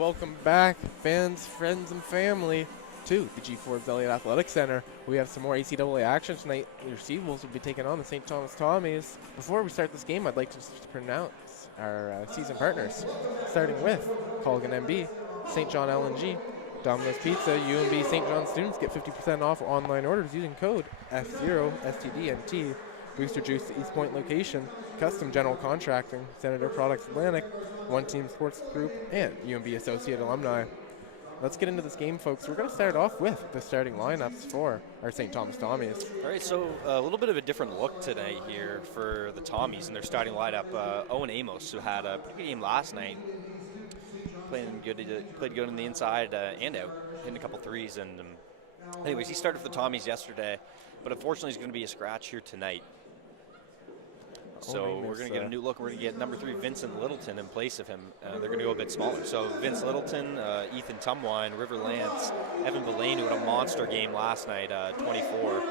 welcome back, fans, friends, and family, to the G4 Elliott Athletic Center. We have some more ACAA action tonight. Your Seawolves will be taking on the St. Thomas Tommies. Before we start this game, I'd like to just pronounce our season partners, starting with Colgan MB, St. John LNG, Domino's Pizza. UNB St. John students get 50% off online orders using code F0STDNT. Booster Juice East Point location, Custom General Contracting, Senator Products Atlantic, One Team Sports Group, and UNB Associate Alumni. Let's get into this game, folks. We're going to start off with the starting lineups for our St. Thomas Tommies. All right, so a little bit of a different look today here for the Tommies and their starting lineup. Owen Amos, who had a pretty good game last night, played good on the inside and out, hitting a couple threes. And anyways, he started for the Tommies yesterday, but unfortunately he's going to be a scratch here tonight. So we're going to get a new look. We're going to get number 3, Vincent Littleton, in place of him. They're going to go a bit smaller. So Vince Littleton, Ethan Tumwine, River Lance, Evan Villain, who had a monster game last night, 24,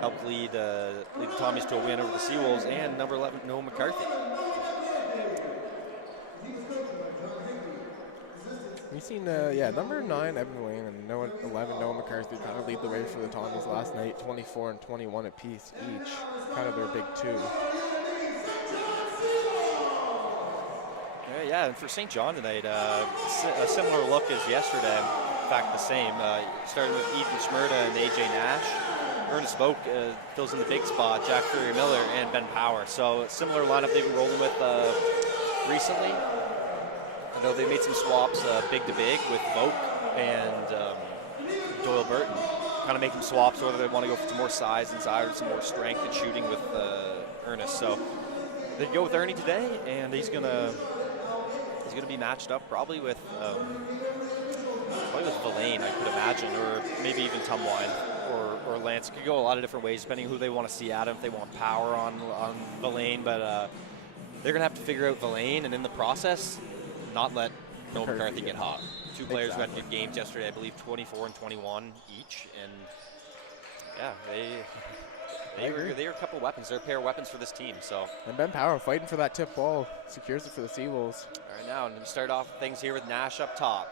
helped lead the Tommies to a win over the Seawolves, and number 11, Noah McCarthy. We've seen, number 9, Evan Villain, and 11, Noah McCarthy kind of lead the way for the Tommies last night, 24 and 21 apiece each, kind of their big two. Yeah, and for St. John tonight, a similar look as yesterday. In fact, the same. Starting with Ethan Schmerda and AJ Nash. Ernest Vogt fills in the big spot, Jack Fury-Miller, and Ben Power. So a similar lineup they've been rolling with recently. I know they made some swaps big to big with Vogt and Doyle Burton. Kind of making swaps whether they want to go for some more size inside or some more strength and shooting with Ernest. So they go with Ernie today, and he's going to be matched up probably with Villain, I could imagine, or maybe even Tumwine or Lance. It could go a lot of different ways depending who they want to see at him. If they want power on Villain, but they're going to have to figure out Villain, and in the process, not let Noah McCarthy get hot. Two players who had good games yesterday, I believe 24 and 21 each, and yeah, they were a couple of weapons. They're a pair of weapons for this team. So. And Ben Power fighting for that tip ball, secures it for the Seawolves. All right, now, and we start off things here with Nash up top.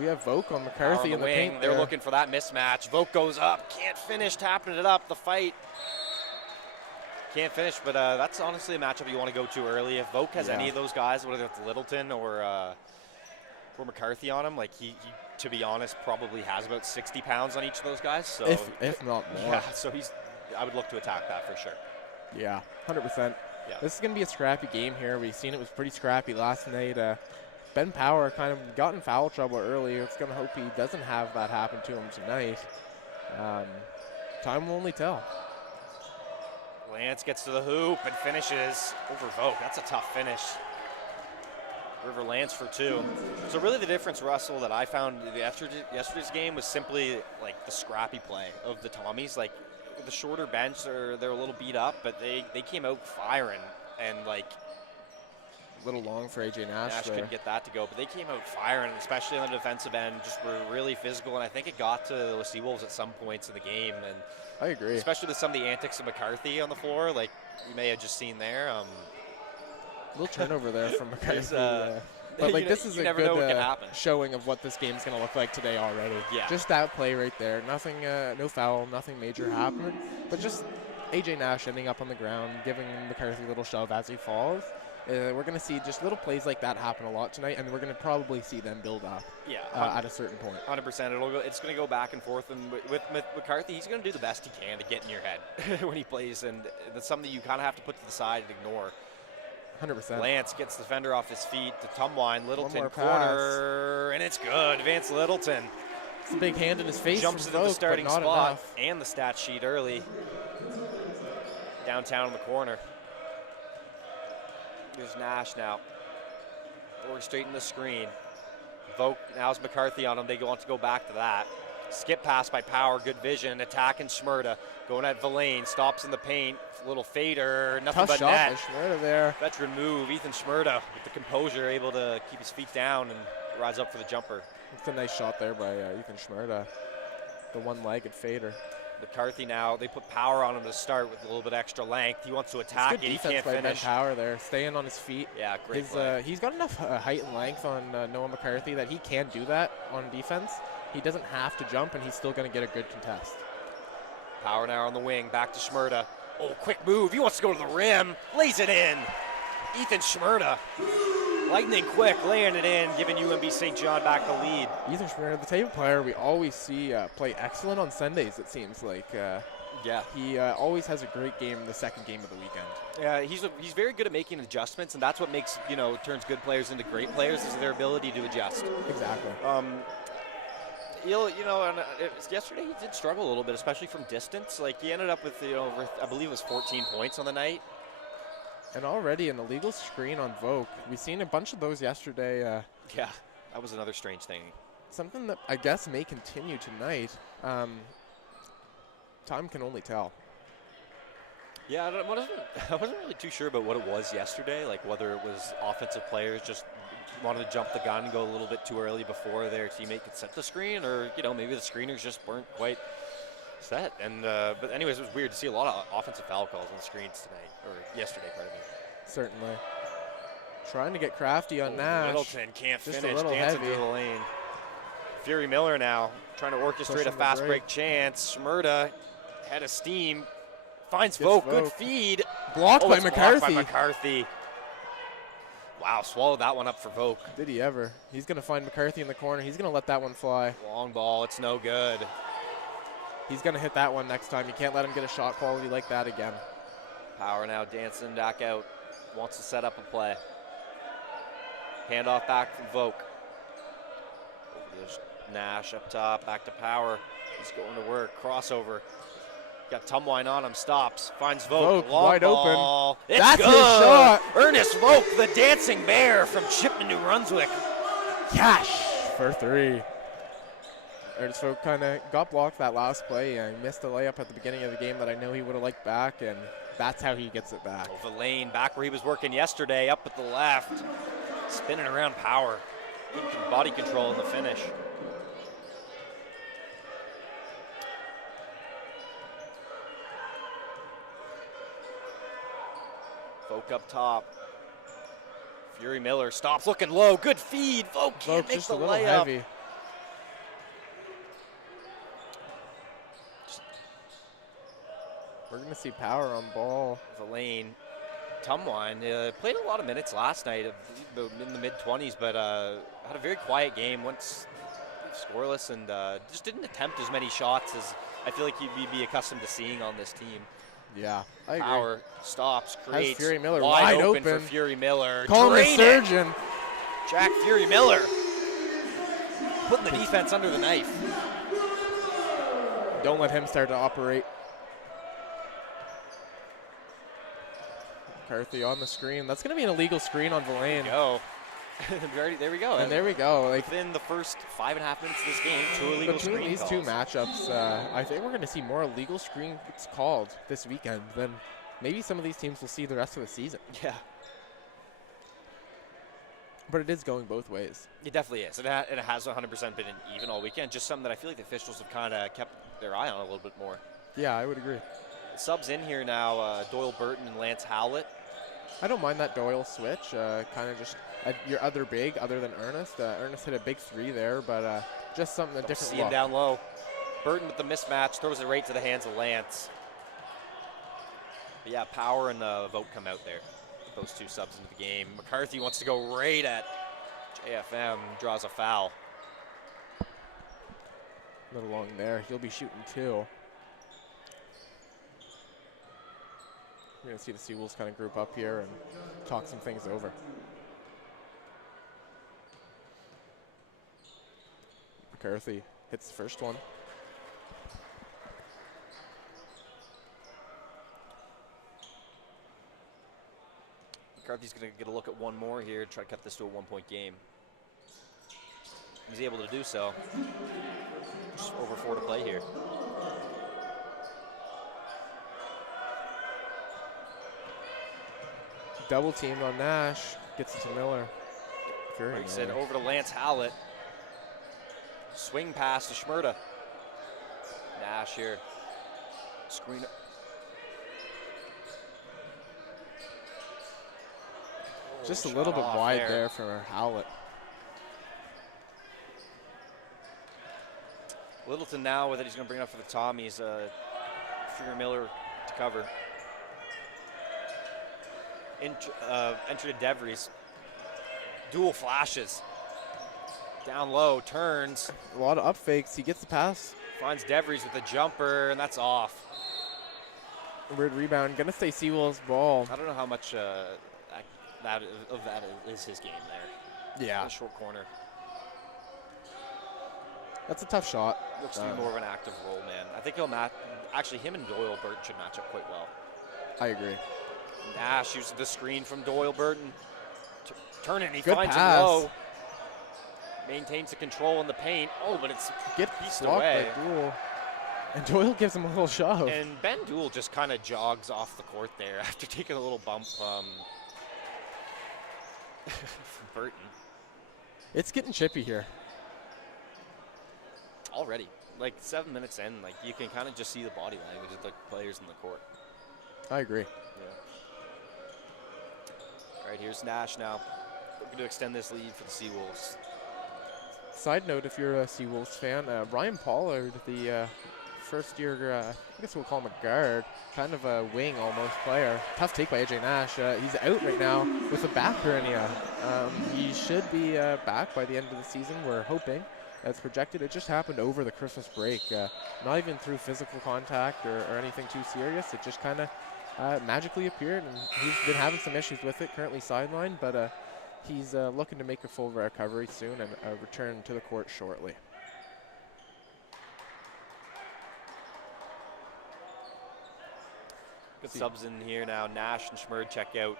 We have Vogt on McCarthy in the wing. paint. They're looking for that mismatch. Vogt goes up, can't finish, tapping it up. The fight can't finish, but that's honestly a matchup you want to go to early. If Vogt has any of those guys, whether it's Littleton or McCarthy on him, like he, to be honest, probably has about 60 pounds on each of those guys. So if not more. Yeah, so I would look to attack that for sure. Yeah, 100%. Yeah. This is going to be a scrappy game here. We've seen it was pretty scrappy last night. Ben Power kind of got in foul trouble earlier. It's going to hope he doesn't have that happen to him tonight. Time will only tell. Lance gets to the hoop and finishes over Vogt. That's a tough finish. River Lance for 2. So really the difference, Russell, that I found yesterday's game was simply like the scrappy play of the Tommies. Like the shorter bench, they're a little beat up, but they came out firing, and like a little long for AJ Nash. Nash couldn't get that to go, but they came out firing, especially on the defensive end, just were really physical, and I think it got to the Seawolves at some points in the game. And I agree. Especially with some of the antics of McCarthy on the floor, like you may have just seen there. Little turnover there from McCarthy. But like this is a good showing of what this game's going to look like today already. Yeah. Just that play right there. Nothing, no foul, nothing major happening. But just AJ Nash ending up on the ground, giving McCarthy a little shove as he falls. We're going to see just little plays like that happen a lot tonight, and we're going to probably see them build up at a certain point. 100%. It's going to go back and forth, and with McCarthy, he's going to do the best he can to get in your head when he plays, and that's something you kind of have to put to the side and ignore. 100%. Lance gets the defender off his feet to Tumwine. Littleton corner, and it's good. Vance Littleton. It's a big hand in his face. Jumps into the starting spot and the stat sheet early. Downtown in the corner. There's Nash now. Orchestrating the screen. Vogt, now's McCarthy on him. They want to go back to that. Skip pass by Power, good vision. Attacking Schmerda. Going at Villain, stops in the paint. Little fader, nothing but net. Tough shot by Schmerda there. Veteran move. Ethan Schmerda with the composure, able to keep his feet down and rise up for the jumper. It's a nice shot there by Ethan Schmerda. The one-legged fader. McCarthy now, they put power on him to start with a little bit extra length. He wants to attack it. Good He defense can't by Ben finish. Power there, staying on his feet. Yeah, great play. He's got enough height and length on Noah McCarthy that he can do that on defense. He doesn't have to jump, and he's still going to get a good contest. Power now on the wing, back to Schmerda. Oh, quick move. He wants to go to the rim. Lays it in. Ethan Schmerda. Lightning quick, laying it in, giving UNB St. John back the lead. Ethan Schmerda, the type of player we always see play excellent on Sundays, it seems like. Yeah. He always has a great game in the second game of the weekend. Yeah, he's very good at making adjustments, and that's what makes, turns good players into great players, is their ability to adjust. Exactly. Yesterday he did struggle a little bit, especially from distance. Like, he ended up with, over, I believe it was 14 points on the night. And already an illegal screen on Vogue. We've seen a bunch of those yesterday. Yeah, that was another strange thing. Something that I guess may continue tonight. Time can only tell. Yeah, I wasn't really too sure about what it was yesterday, like whether it was offensive players just wanted to jump the gun and go a little bit too early before their teammate could set the screen, or maybe the screeners just weren't quite set. And but anyways, it was weird to see a lot of offensive foul calls on the screens tonight, or yesterday, pardon me. Certainly. Trying to get crafty on Nash. Middleton can't just finish, a little dancing heavy. through the lane. Fury Miller now trying to orchestrate a fast break chance. Schmerda, head of steam, finds Vogt, good feed. Blocked by McCarthy. Blocked by McCarthy. Wow, swallowed that one up for Vogt. Did he ever? He's going to find McCarthy in the corner. He's going to let that one fly. Long ball, it's no good. He's going to hit that one next time. You can't let him get a shot quality like that again. Power now dancing back out. Wants to set up a play. Handoff back from Vogt. There's Nash up top, back to Power. He's going to work, crossover. Got Tumwine on him, stops, finds Vogt. Wide ball. open. It's That's good. his shot. Ernest Vogt, the dancing bear from Chipman, New Brunswick. Cash for three. Ernest Vogt kind of got blocked that last play. He missed a layup at the beginning of the game that I know he would have liked back, and that's how he gets it back. Over lane, back where he was working yesterday, up at the left. Spinning around Power. Good body control in the finish. Vogt up top. Fury Miller stops, looking low. Good feed. Vogt can't make just the a little layup. Heavy. We're going to see Power on ball. Verlaine. Tumwine played a lot of minutes last night, in the mid-20s, but had a very quiet game, went scoreless, and just didn't attempt as many shots as I feel like you'd be accustomed to seeing on this team. Yeah, I agree. Power stops, creates, Fury Miller wide open for Fury Miller. Calling the surgeon. Jack Fury Miller putting the defense under the knife. Don't let him start to operate. McCarthy on the screen. That's going to be an illegal screen on Verlaine. There we go. And there we go. Like, within the first 5.5 minutes of this game, 2 illegal screen between these calls. two matchups, I think we're going to see more illegal screens called this weekend than maybe some of these teams will see the rest of the season. Yeah. But it is going both ways. It definitely is. It has 100% been even all weekend. Just something that I feel like the officials have kind of kept their eye on a little bit more. Yeah, I would agree. Subs in here now, Doyle Burton and Lance Howlett. I don't mind that Doyle switch. Kind of just your other big, other than Ernest. Ernest hit a big three there, but just something, a different See him look. down low. Burton with the mismatch, throws it right to the hands of Lance. But yeah, Power and Vogt come out there. Those two subs into the game. McCarthy wants to go right at JFM, draws a foul. A little long there. He'll be shooting two. We're going to see the Seawolves kind of group up here and talk some things over. McCarthy hits the first one. McCarthy's going to get a look at one more here, try to cut this to a 1-point game. He's able to do so. Just over 4 to play here. Double teamed on Nash, gets it to Miller. Breaks it over to Lance Howlett. Swing pass to Schmerda. Nash here. Screen. Just a little bit wide there for Howlett. Littleton now with it, he's going to bring it up for the Tommies. Freer Miller to cover. Entry to DeVries. Dual flashes. Down low, turns. A lot of up fakes. He gets the pass. Finds DeVries with a jumper, and that's off. Weird rebound. Gonna stay Seawolves' ball. I don't know how much that is his game there. Yeah. In the short corner. That's a tough shot. Looks to be more of an active role, man. I think he'll match. Actually, him and Doyle Burton should match up quite well. I agree. Nash uses the screen from Doyle Burton. Turning, he Good finds pass. him low. Maintains the control in the paint. Oh, but it's pieced away. By Doyle. And Doyle gives him a little shove. And Ben Doyle just kind of jogs off the court there after taking a little bump from Burton. It's getting chippy here. Already. Like 7 minutes in, like you can kind of just see the body language of the players in the court. I agree. Yeah. All right, here's Nash now. Looking to extend this lead for the Seawolves. Side note, if you're a Seawolves fan, Ryan Pollard, the first year, I guess we'll call him a guard, kind of a wing almost player. Tough take by AJ Nash. He's out right now with a back hernia. He should be back by the end of the season, we're hoping. As projected, it just happened over the Christmas break. Not even through physical contact or anything too serious. It just kind of magically appeared, and he's been having some issues with it, currently sidelined, but he's looking to make a full recovery soon and return to the court shortly. Good subs in here now. Nash and Schmerd check out.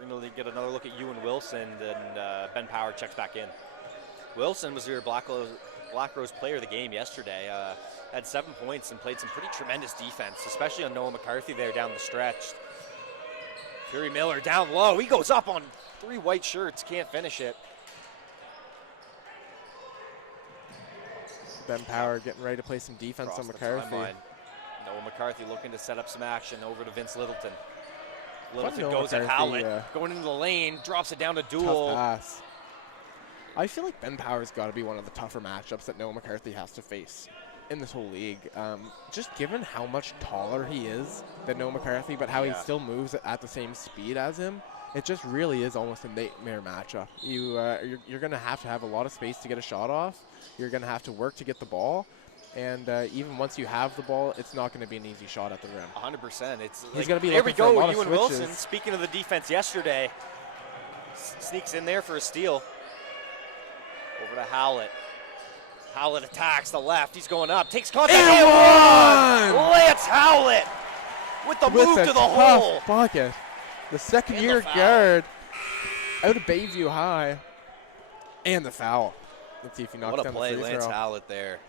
We're going to get another look at Ewan Wilson, and Ben Power checks back in. Wilson was your Black Rose player of the game yesterday. Had 7 points and played some pretty tremendous defense, especially on Noah McCarthy there down the stretch. Fury Miller down low. He goes up on 3 white shirts, can't finish it. Ben Power getting ready to play some defense on McCarthy. Noah McCarthy looking to set up some action over to Vince Littleton. Littleton goes McCarthy, at Howlett, going into the lane, drops it down to Doyle. Tough pass. I feel like Ben Power's got to be one of the tougher matchups that Noah McCarthy has to face in this whole league. Just given how much taller he is than Noah McCarthy, but how he still moves at the same speed as him, it just really is almost a nightmare matchup. You're going to have a lot of space to get a shot off. You're going to have to work to get the ball. And even once you have the ball, it's not going to be an easy shot at the rim. 100%. It's He's going to be here we go. Ewan Ewan Wilson, speaking of the defense yesterday, sneaks in there for a steal. Over to Howlett. Howlett attacks the left. He's going up. Takes contact. And one! Lance Howlett with the move to the hole. Bucket. The second-year guard out of Bayview High. And the foul. Let's see if he knocks down the free throw. What a play, Lance Howlett there.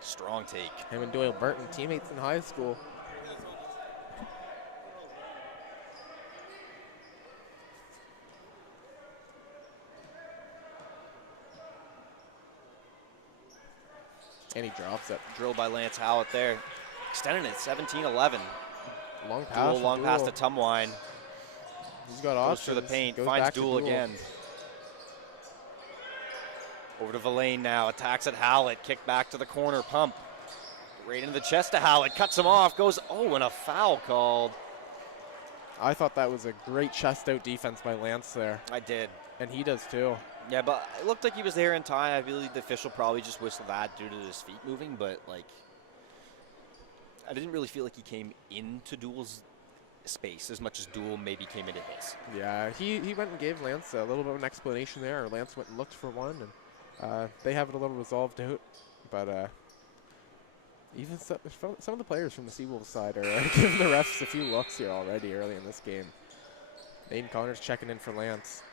Strong take. Him and Doyle Burton, teammates in high school. And he drops it. Drilled by Lance Howlett there. Extending it, 17-11. Long pass. Long pass to Tumwine. He's got Goes options. through the paint, Goes finds back to Doyle again. Over to Villain now, attacks at Howlett, kick back to the corner, pump. Right into the chest of Howlett, cuts him off, goes, and a foul called. I thought that was a great chest out defense by Lance there. I did. And he does too. Yeah, but it looked like he was there in time. I believe the official probably just whistled that due to his feet moving, but like, I didn't really feel like he came into Doyle's space as much as Doyle maybe came into his. Yeah, he went and gave Lance a little bit of an explanation there, or Lance went and looked for one, and they have it a little resolved out. But even some of the players from the Seawolves side are giving the refs a few looks here already early in this game. Aiden Connors checking in for Lance.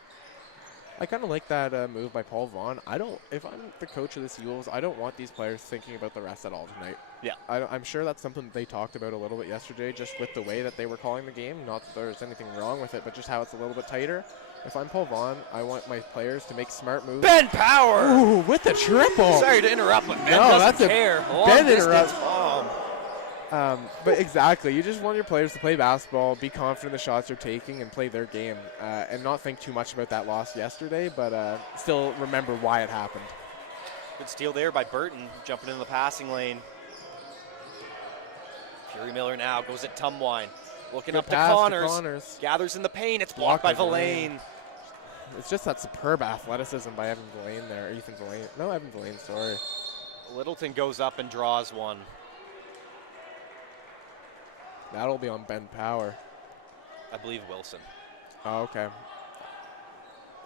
I kind of like that move by Paul Vaughn. If I'm the coach of the Seawolves, I don't want these players thinking about the refs at all tonight. Yeah. I'm sure that's something that they talked about a little bit yesterday, just with the way that they were calling the game. Not that there's anything wrong with it, but just how it's a little bit tighter. If I'm Paul Vaughn, I want my players to make smart moves. Ben Power! Ooh, with the triple. Sorry to interrupt, but Ben doesn't care. Ben interrupts. But exactly, you just want your players to play basketball, be confident in the shots they're taking, and play their game, and not think too much about that loss yesterday, but still remember why it happened. Good steal there by Burton, jumping in the passing lane. Fury Miller now goes at Tumwine. Looking Good up to pass Connors. Gathers in the paint. It's blocked by Villain. It's just that superb athleticism by Evan Villain there. Ethan Villain. No, Evan Villain, sorry. Littleton goes up and draws one. That'll be on Ben Power. I believe Wilson. Oh, okay.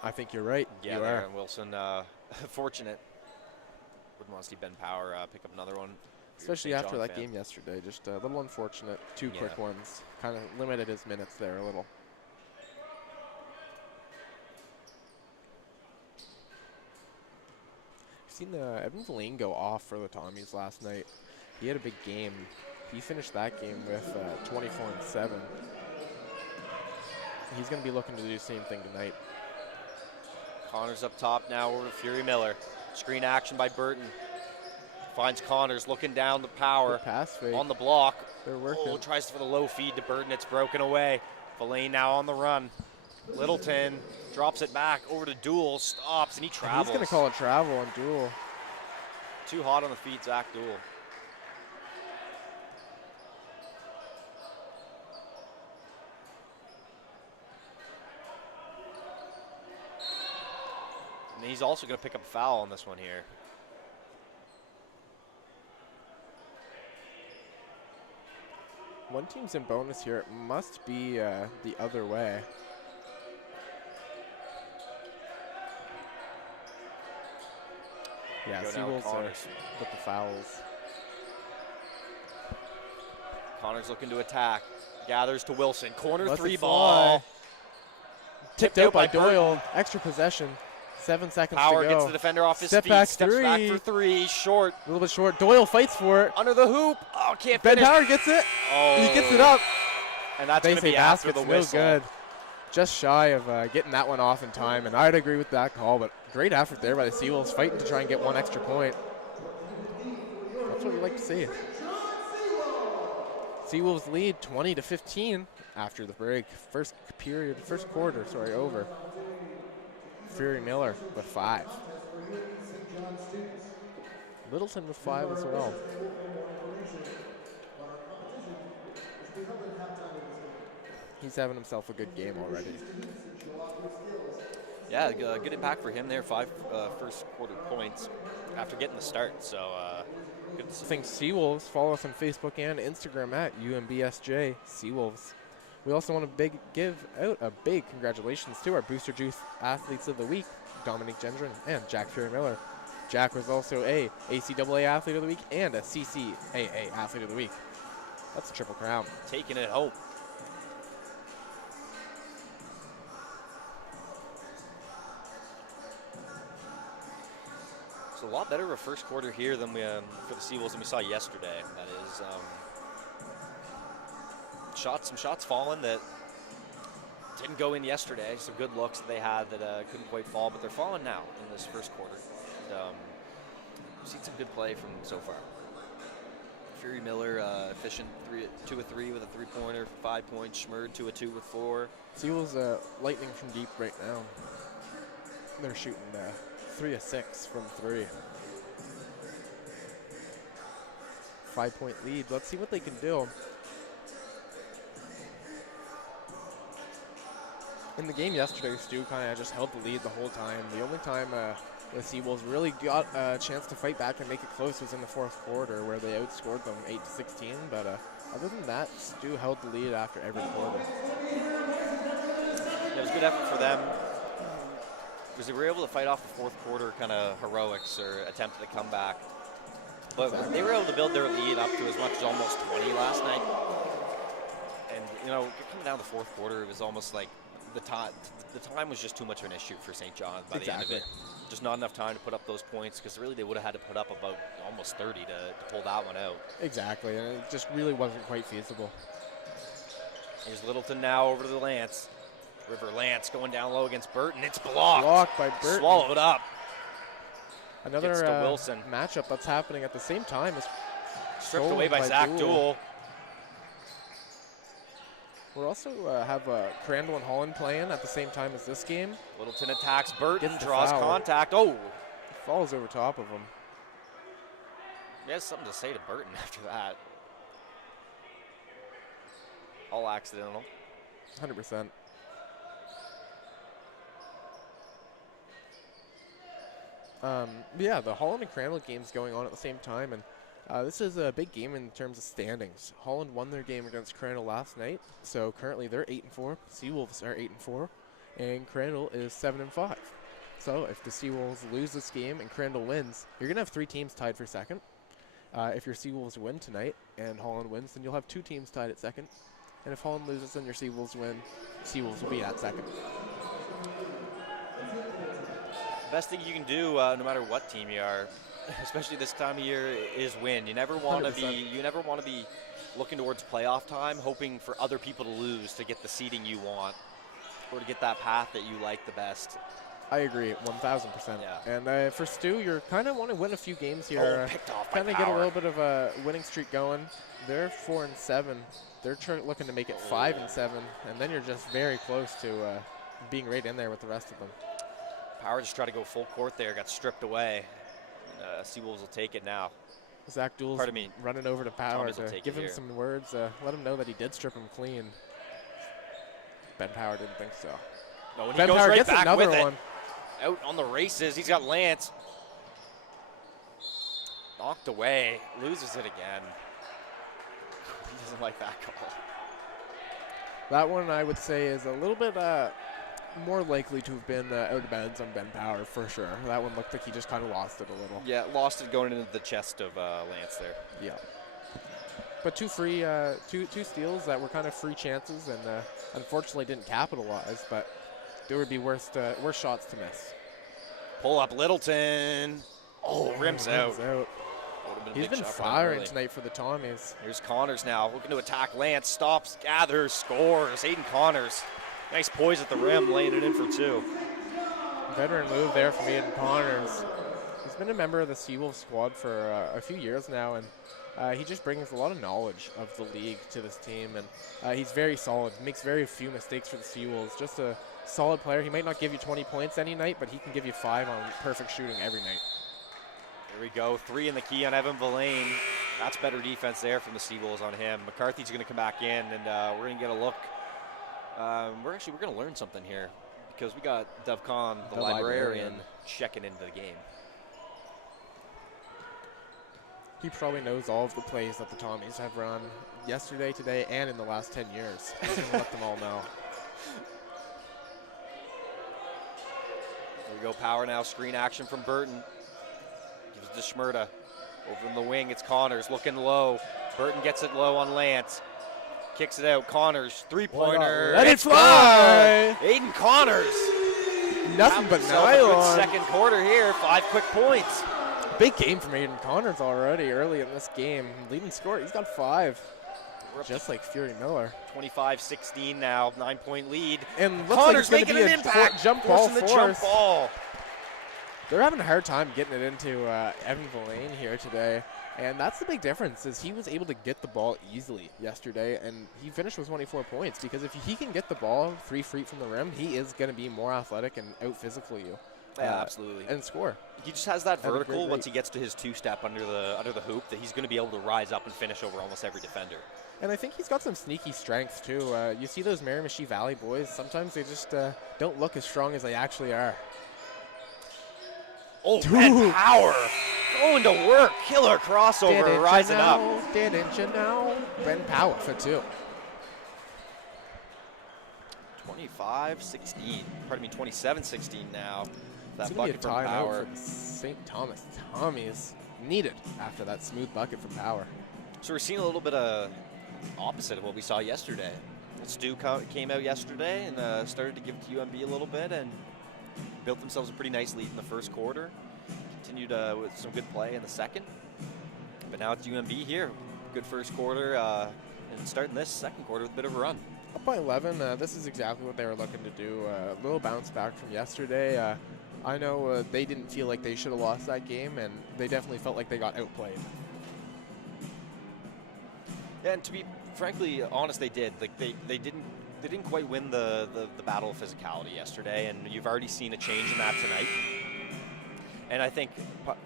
I think you're right. Yeah, you there, are. and Wilson, fortunate. Wouldn't want to see Ben Power pick up another one. Especially after that game yesterday. Just a little unfortunate. Two quick ones. Kind of limited his minutes there a little. Seen Evan Villain go off for the Tommies last night. He had a big game. He finished that game with 24 and 7. He's going to be looking to do the same thing tonight. Connors up top now over to Fury Miller. Screen action by Burton. Finds Connors looking down the Power. Good pass fake. On the block. They're working. Oh, tries for the low feed to Burton. It's broken away. Villain now on the run. Littleton drops it back over to Duel. Stops and he travels. He's going to call a travel on Duel. Too hot on the feet, Zach Duel. And he's also going to pick up a foul on this one here. One team's in bonus here. It must be the other way. Yeah, Seawolves are with the fouls. Connors looking to attack. Gathers to Wilson. Corner Let's three ball. Tipped out by Doyle. Extra possession. 7 seconds Power to go. gets the defender off his Step feet. back Steps back three. for three. Short. A little bit short. Doyle fights for it. Under the hoop. Oh, can't Ben finish. Power gets it. Oh. He gets it up. And that's They going to say be after the basket's whistle. no good. Just shy of getting that one off in time, and I'd agree with that call, but great effort there by the Seawolves, fighting to try and get one extra point. That's what we like to see. Seawolves lead 20-15 after the break. First quarter, over. Fury Miller with 5. Littleton with 5 as well. He's having himself a good game already. Yeah, good impact for him there. 5 first quarter points after getting the start. So good to see. Thanks, Seawolves. Follow us on Facebook and Instagram at UNBSJ Seawolves. We also want to give out a big congratulations to our Booster Juice Athletes of the Week, Dominic Gendron and Jack Fury Miller. Jack was also a ACAA Athlete of the Week and a CCAA Athlete of the Week. That's a triple crown. Taking it home. It's a lot better of a first quarter here than for the Seawolves than we saw yesterday. That is, some shots falling that didn't go in yesterday. Some good looks that they had that couldn't quite fall, but they're falling now in this first quarter. And, we've seen some good play from so far. Fury Miller, efficient 2 of 3 with a 3-pointer, 5 points. Schmerd 2 of 2 with 4. Seawolves lightning from deep right now. They're shooting 3 of 6 from 3. 5-point lead. Let's see what they can do. In the game yesterday, Stu kind of just held the lead the whole time. The only time the Seawolves really got a chance to fight back and make it close was in the fourth quarter, where they outscored them 8-16. But other than that, Stu held the lead after every quarter. It was a good effort for them because they were able to fight off the fourth quarter kind of heroics or attempted to come back. But they were able to build their lead up to as much as almost 20 last night. And, coming down the fourth quarter, it was almost like the time was just too much of an issue for St. John's by the end of it. Just not enough time to put up those points because really they would have had to put up about almost 30 to pull that one out. Exactly, and it just really wasn't quite feasible. Here's Littleton now over to the Lance. River Lance going down low against Burton. It's blocked. Blocked by Burton. Swallowed up. Another Wilson. matchup that's happening at the same time is stripped away by Zach Duel. We'll also have Crandall and Holland playing at the same time as this game. Littleton attacks Burton, Gets the draws foul. contact. Oh! Falls over top of him. He has something to say to Burton after that. All accidental. 100%. Yeah, the Holland and Crandall game's going on at the same time, and this is a big game in terms of standings. Holland won their game against Crandall last night, so currently they're 8-4. Seawolves are 8-4, and Crandall is 7-5. So if the Seawolves lose this game and Crandall wins, you're gonna have 3 teams tied for second. If your Seawolves win tonight and Holland wins, then you'll have 2 teams tied at second. And if Holland loses and your Seawolves win, Seawolves will be at second. Best thing you can do, no matter what team you are, especially this time of year, is win. You never want to be looking towards playoff time, hoping for other people to lose to get the seeding you want, or to get that path that you like the best. I agree, 1,000%. Yeah. And for STU, you're kind of want to win a few games here. Picked off by kind of get a Power. little bit of a winning streak going. They're 4-7. They're looking to make it 5-7, and then you're just very close to being right in there with the rest of them. Power just tried to go full court there, got stripped away. Seawolves will take it now. Zach Duel's running over to Power to give him some words, let him know that he did strip him clean. Ben Power didn't think so. No, and Ben he goes Power right gets back another with one. It. Out on the races, he's got Lance. Knocked away, loses it again. He doesn't like that call. That one I would say is a little bit more likely to have been out of bounds on Ben Power for sure. That one looked like he just kind of lost it a little. Yeah, lost it going into the chest of Lance there. Yeah. But 2 steals that were kind of free chances, and unfortunately didn't capitalize. But there would be worse shots to miss. Pull up Littleton. Oh, rims out. He's been firing tonight for the Tommies. Here's Connors now, looking to attack Lance. Stops, gathers, scores. Aiden Connors. Nice poise at the rim, laying it in for 2. Veteran move there from Aiden Connors. He's been a member of the Seawolves squad for a few years now, and he just brings a lot of knowledge of the league to this team, and he's very solid. Makes very few mistakes for the Seawolves. Just a solid player. He might not give you 20 points any night, but he can give you 5 on perfect shooting every night. Here we go, 3 in the key on Evan Villain. That's better defense there from the Seawolves on him. McCarthy's going to come back in, and we're going to get a look. We're going to learn something here because we got DevCon, the librarian, checking into the game. He probably knows all of the plays that the Tommies have run yesterday, today, and in the last 10 years. He's going to let them all know. There we go, Power now, screen action from Burton. Gives it to Schmerda. Over in the wing, it's Connors looking low. Burton gets it low on Lance. Kicks it out, Connors, 3-pointer. Let it fly! Aiden Connors. Nothing but a good nylon. second quarter here, 5 quick points. Big game from Aiden Connors already early in this game. Leading scorer, he's got 5. Just like Fury Miller. 25-16 now, 9-point lead. And looks Connors like it's making going an to be impact. a jump ball Forcing the force. jump ball. They're having a hard time getting it into Evan Villain here today. And that's the big difference, is he was able to get the ball easily yesterday, and he finished with 24 points, because if he can get the ball 3 feet from the rim, he is going to be more athletic and out-physical you. Yeah, absolutely. And score. He just has that vertical once he gets to his 2-step under the hoop that he's going to be able to rise up and finish over almost every defender. And I think he's got some sneaky strength, too. You see those Miramichi Valley boys, sometimes they just don't look as strong as they actually are. Oh, Ben Power going to work. Killer crossover, rising up. Didn't you know? Ben Power for 2. 25-16. Pardon me, 27-16 now. That bucket from timeout Power. for the St. Thomas Tommies needed after that smooth bucket from Power. So we're seeing a little bit of opposite of what we saw yesterday. STU came out yesterday and started to give it to UNB a little bit and built themselves a pretty nice lead in the first quarter. Continued with some good play in the second. But now it's UNB here. Good first quarter and starting this second quarter with a bit of a run. Up by 11, this is exactly what they were looking to do. A little bounce back from yesterday. I know they didn't feel like they should have lost that game, and they definitely felt like they got outplayed. Yeah, and to be frankly, honest, they did. Like they didn't quite win the battle of physicality yesterday, and you've already seen a change in that tonight. And I think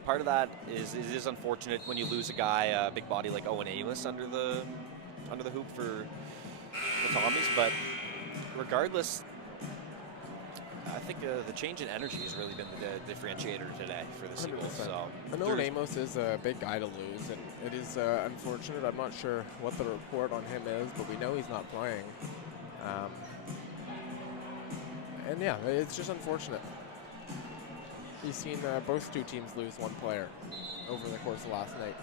part of that is it is unfortunate when you lose a guy, a big body like Owen Amos under the hoop for the Tommies. But regardless, I think the change in energy has really been the differentiator today for the Seagulls. So I know Amos is a big guy to lose, and it is unfortunate. I'm not sure what the report on him is, but we know he's not playing. And yeah, it's just unfortunate. You've seen both two teams lose one player over the course of last night.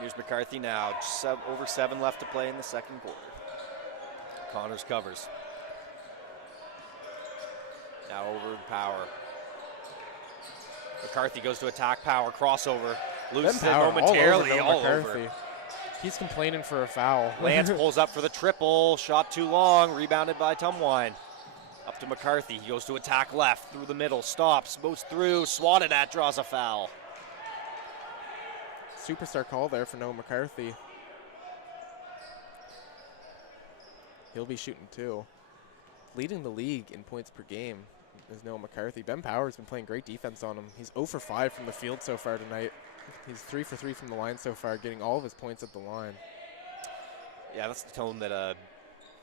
Here's McCarthy now, over 7 left to play in the second quarter. Connors covers. Now over Power. McCarthy goes to attack Power, crossover, loses it momentarily, all over. He's complaining for a foul. Lance pulls up for the triple, shot too long, rebounded by Tumwine. Up to McCarthy, he goes to attack left, through the middle, stops, moves through, swatted at, draws a foul. Superstar call there for Noah McCarthy. He'll be shooting 2. Leading the league in points per game is Noah McCarthy. Ben Power's been playing great defense on him. He's 0 for 5 from the field so far tonight. He's 3 for 3 from the line so far, getting all of his points at the line. Yeah, that's the tone that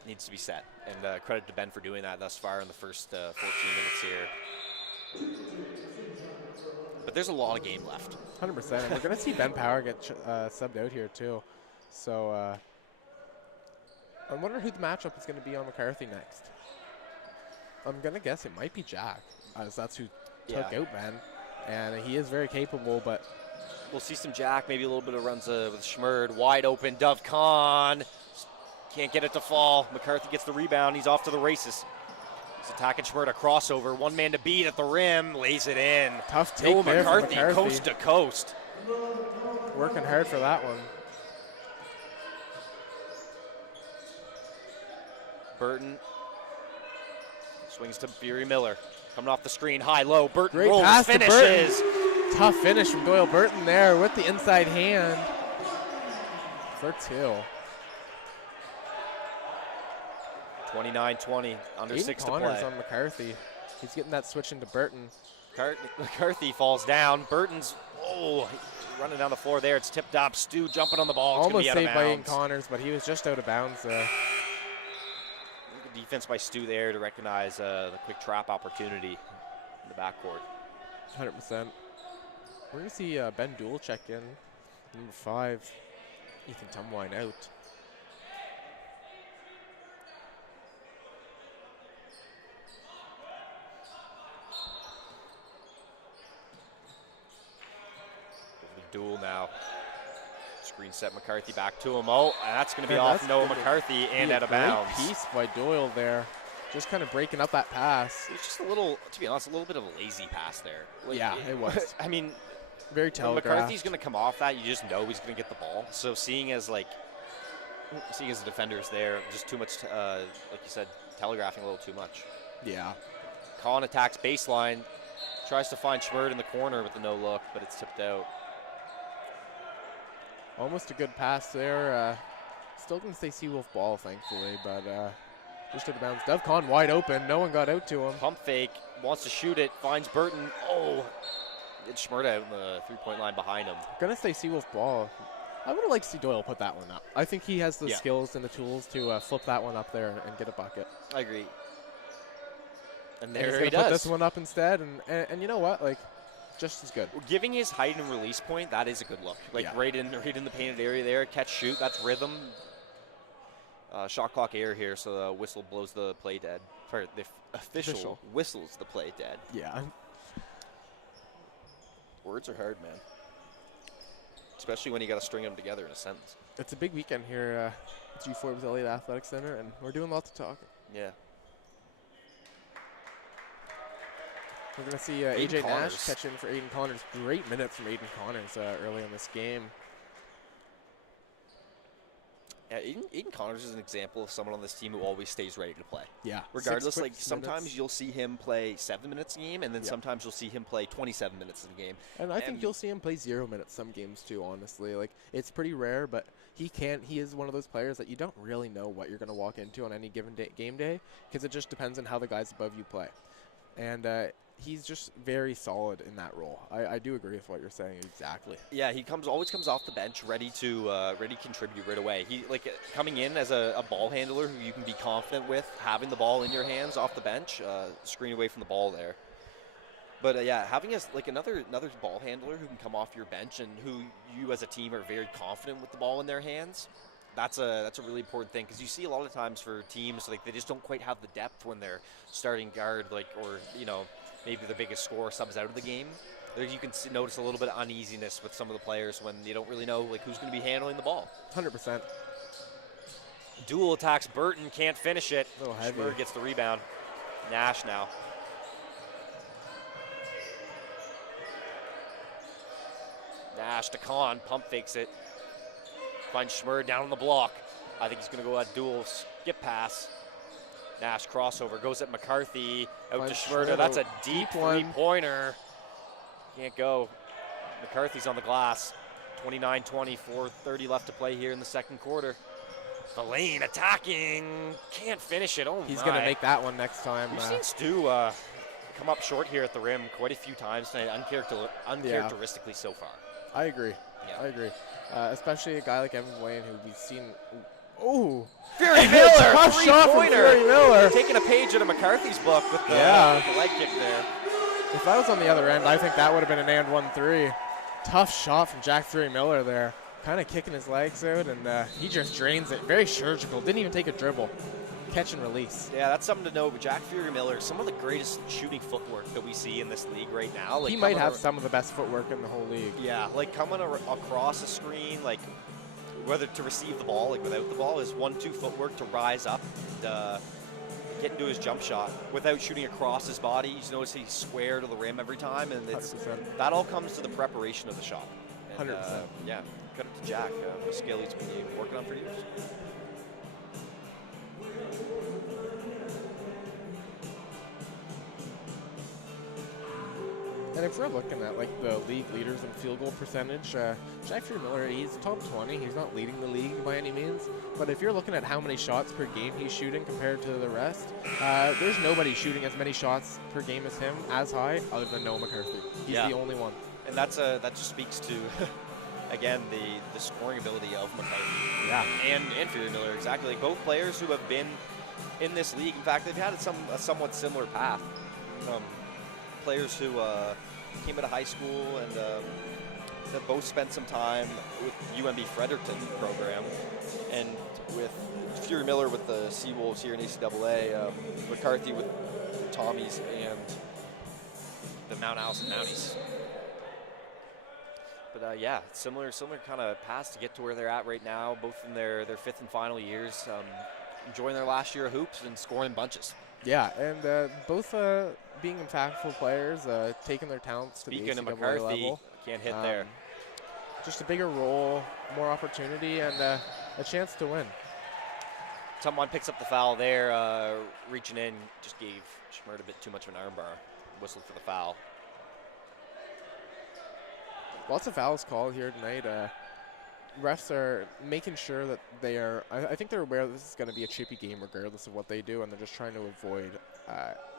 needs to be set. And credit to Ben for doing that thus far in the first 14 minutes here. But there's a lot of game left. 100%. And we're going to see Ben Power get subbed out here too. So I wonder who the matchup is going to be on McCarthy next. I'm going to guess it might be Jack, as that's who took out Ben. And he is very capable, but we'll see some Jack, maybe a little bit of runs with Schmerd. Wide open, Dove Khan. Can't get it to fall. McCarthy gets the rebound. He's off to the races. He's attacking Schmerd, a crossover. One man to beat at the rim. Lays it in. Tough take there for McCarthy. Coast to coast. Working hard for that one. Burton swings to Fury Miller. Coming off the screen, high-low. Burton Great rolls, pass finishes. To Burton. Tough finish from Doyle Burton there with the inside hand for 2. 29-20, under 6 to play. On McCarthy. He's getting that switch into Burton. McCarthy falls down. Burton's, running down the floor there. It's tipped up. Stu jumping on the ball. It's almost saved by Aiden Connors, but he was just out of bounds there. Good defense by Stu there to recognize the quick trap opportunity in the backcourt. 100%. We're going to see Ben Duell check in. Number 5, Ethan Tumwine out. Duel now. Screen set McCarthy back to him. Oh, and that's going to be off Noah McCarthy and out of bounds. Great piece by Doyle there. Just kind of breaking up that pass. It was just a little, to be honest, a little bit of a lazy pass there. Like, yeah, it was. I mean, very telegraphed. McCarthy's going to come off that. You just know he's going to get the ball. So seeing as the defenders there, just too much, like you said, telegraphing a little too much. Yeah. Kahn attacks baseline. Tries to find Schmerd in the corner with the no look, but it's tipped out. Almost a good pass there. Still going to say Seawolf ball, thankfully, but just out of bounds. Dove Khan wide open. No one got out to him. Pump fake. Wants to shoot it. Finds Burton. Oh. It's Schmerd out in the three-point line behind him. Going to say Seawolf ball. I would have liked to see Doyle put that one up. I think he has the skills and the tools to flip that one up there and get a bucket. I agree. And there he does. Put this one up instead, and you know what? Like, just as good. Giving his height and release point, that is a good look. Like right in the painted area there, catch, shoot, that's rhythm. Shot clock error here, so the whistle blows the play dead. Sorry, the official whistles the play dead. Yeah. Words are hard, man. Especially when you got to string them together in a sentence. It's a big weekend here at G4's Elliott Athletic Center, and we're doing lots of talking. Yeah. We're going to see AJ Nash catch in for Aiden Connors. Great minute from Aiden Connors early in this game. Yeah, Aiden Connors is an example of someone on this team who always stays ready to play. Yeah. Regardless, like sometimes minutes. you'll see him play 7 minutes a game, and then sometimes you'll see him play 27 minutes in a game. And I think you'll see him play 0 minutes some games too, honestly. Like, it's pretty rare, but he is one of those players that you don't really know what you're going to walk into on any given game day, because it just depends on how the guys above you play. And he's just very solid in that role. I do agree with what you're saying exactly. Yeah, he always comes off the bench ready to contribute right away. He coming in as a ball handler who you can be confident with, having the ball in your hands off the bench, screen away from the ball there. But yeah, having another ball handler who can come off your bench and who you as a team are very confident with the ball in their hands. That's a really important thing, because you see a lot of times for teams they just don't quite have the depth when their starting guard or maybe the biggest scorer subs out of the game. You can notice a little bit of uneasiness with some of the players when you don't really know who's going to be handling the ball. 100%. Dual attacks Burton, can't finish it. A little heavy. Schmer gets the rebound. Nash now. Nash to Kahn, pump fakes it. Finds Schmer down on the block. I think he's going to go at dual skip pass. Nash crossover, goes at McCarthy, out to Schmer. That's a deep three-pointer. Can't go. McCarthy's on the glass. 29-20, 4:30 left to play here in the second quarter. Verlaine attacking, can't finish it. Oh, he's going to make that one next time. We've seen Stu come up short here at the rim quite a few times tonight, uncharacteristically so far. I agree. Yeah. I agree. Especially a guy like Evan Blaine, who we've seen. Oh, Fury Miller, tough shot from Fury Miller. Taking a page out of McCarthy's book with the leg kick there. If I was on the other end, I think that would have been an and 1-3. Tough shot from Jack Fury Miller there. Kind of kicking his legs out, and he just drains it. Very surgical. Didn't even take a dribble. Catch and release. Yeah, that's something to know. But Jack Fury Miller, some of the greatest shooting footwork that we see in this league right now. He might have some of the best footwork in the whole league. Yeah, coming across a screen, whether to receive the ball, without the ball, is 1-2 footwork to rise up and get into his jump shot without shooting across his body. You notice he's square to the rim every time, and that all comes to the preparation of the shot. And, 100%. Yeah, cut it to Jack, a skill he's been working on for years. And if we're looking at the league leaders in field goal percentage, Jack Fury Miller, he's top 20. He's not leading the league by any means. But if you're looking at how many shots per game he's shooting compared to the rest, there's nobody shooting as many shots per game as him, as high, other than Noah McCarthy. He's the only one. And that just speaks to, again, the scoring ability of McCarthy. Yeah. And Fury Miller, exactly. Both players who have been in this league. In fact, they've had a somewhat similar path. Players who came out of high school and have both spent some time with UNB Fredericton program, and with Fury Miller with the Seawolves here in ACAA, McCarthy with Tommies and the Mount Allison Mounties. But yeah, similar kind of paths to get to where they're at right now, both in their fifth and final years, enjoying their last year of hoops and scoring bunches. Yeah, and both being impactful players, taking their talents to the ACAA of McCarthy, level. Can't hit there. Just a bigger role, more opportunity, and a chance to win. Someone picks up the foul there, reaching in, just gave Schmert a bit too much of an armbar. Whistled for the foul. Lots of fouls called here tonight. Refs are making sure that they are, I think they're aware that this is going to be a chippy game regardless of what they do, and they're just trying to avoid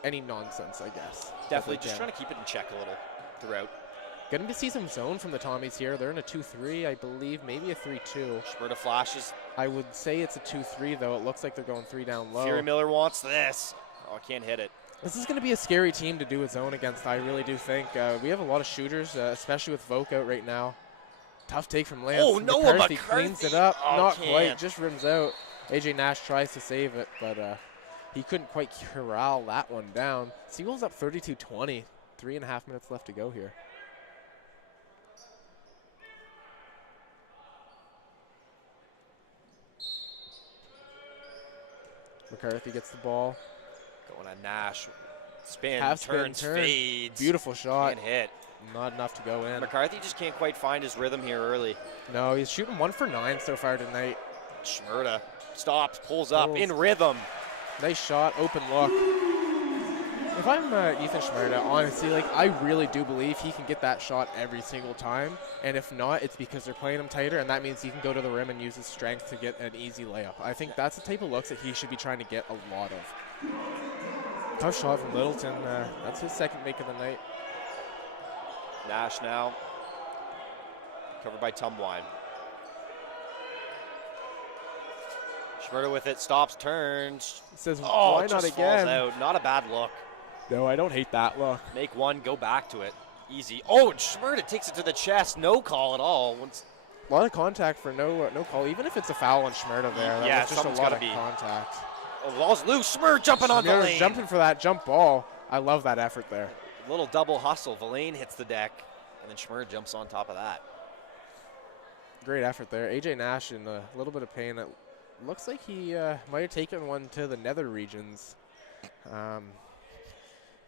any nonsense, I guess. Definitely just trying to keep it in check a little throughout. Getting to see some zone from the Tommies here. They're in a 2-3, I believe, maybe a 3-2. Schmerta flashes. I would say it's a 2-3, though. It looks like they're going 3 down low. Fury Miller wants this. Oh, can't hit it. This is going to be a scary team to do a zone against, I really do think. We have a lot of shooters, especially with Voke out right now. Tough take from Lance. Oh, Noah McCarthy cleans it up. Oh, Not quite, just rims out. AJ Nash tries to save it, but he couldn't quite corral that one down. Seawolves up 32-20. 3.5 minutes left to go here. McCarthy gets the ball. Going on Nash. Spin, Half turns, spin, fades. Beautiful shot. Can't hit. Not enough to go in. McCarthy just can't quite find his rhythm here early. No, he's shooting 1 for 9 so far tonight. Schmerda stops, pulls up, in rhythm. Nice shot, open look. If I'm Ethan Schmerda, honestly, like, I really do believe he can get that shot every single time. And if not, it's because they're playing him tighter, and that means he can go to the rim and use his strength to get an easy layup. I think that's the type of looks that he should be trying to get a lot of. Tough shot from Littleton. That's his second make of the night. Nash now. Covered by Tumwine. Schmerda with it, stops, turns. Says, oh, why it not just again? falls out. Not a bad look. No, I don't hate that look. Make one, go back to it. Easy. Oh, and Schmerda takes it to the chest. No call at all. A lot of contact for no call, even if it's a foul on Schmerda there. That Yeah, was just a lot of be. contact. Oh, the ball's loose. Schmerda jumping on Villain. Jumping for that jump ball. I love that effort there. Little double hustle. Villain hits the deck, and then Schmerda jumps on top of that. Great effort there. AJ Nash in a little bit of pain. It looks like he might have taken one to the nether regions.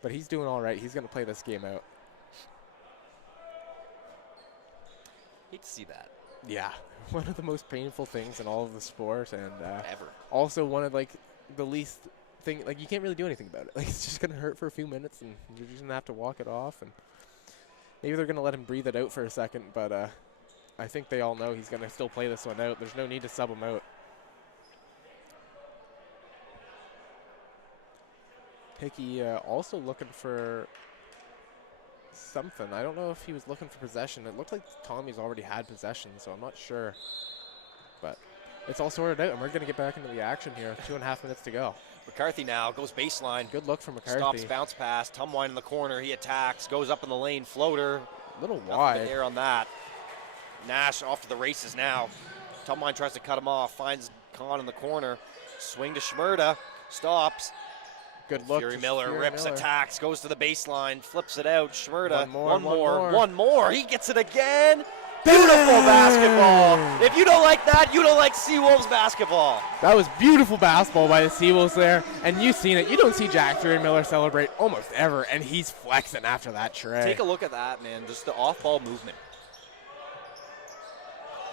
But he's doing all right. He's going to play this game out. Hate to see that. Yeah, one of the most painful things in all of the sport, and Ever. also one of, like, the least thing. Like, you can't really do anything about it. Like, it's just going to hurt for a few minutes, and you're just going to have to walk it off. And maybe they're going to let him breathe it out for a second, but I think they all know he's going to still play this one out. There's no need to sub him out. Hickey also looking for something. I don't know if he was looking for possession. It looked like Tommy's already had possession, so I'm not sure. But it's all sorted out, and we're going to get back into the action here. 2.5 minutes to go. McCarthy now goes baseline. Good look from McCarthy. Stops, bounce pass. Tumwine in the corner. He attacks. Goes up in the lane. Floater. A little Nothing wide. but air on that. Nash off to the races now. Tumwine tries to cut him off. Finds Khan in the corner. Swing to Schmerda. Stops. Good look. Fury Miller rips, attacks, goes to the baseline, flips it out. Schmerda, One more. He gets it again. Beautiful basketball. If you don't like that, you don't like Seawolves basketball. That was beautiful basketball by the Seawolves there, and you've seen it. You don't see Jack Fury Miller celebrate almost ever, and he's flexing after that tray. Take a look at that, man. Just the off-ball movement.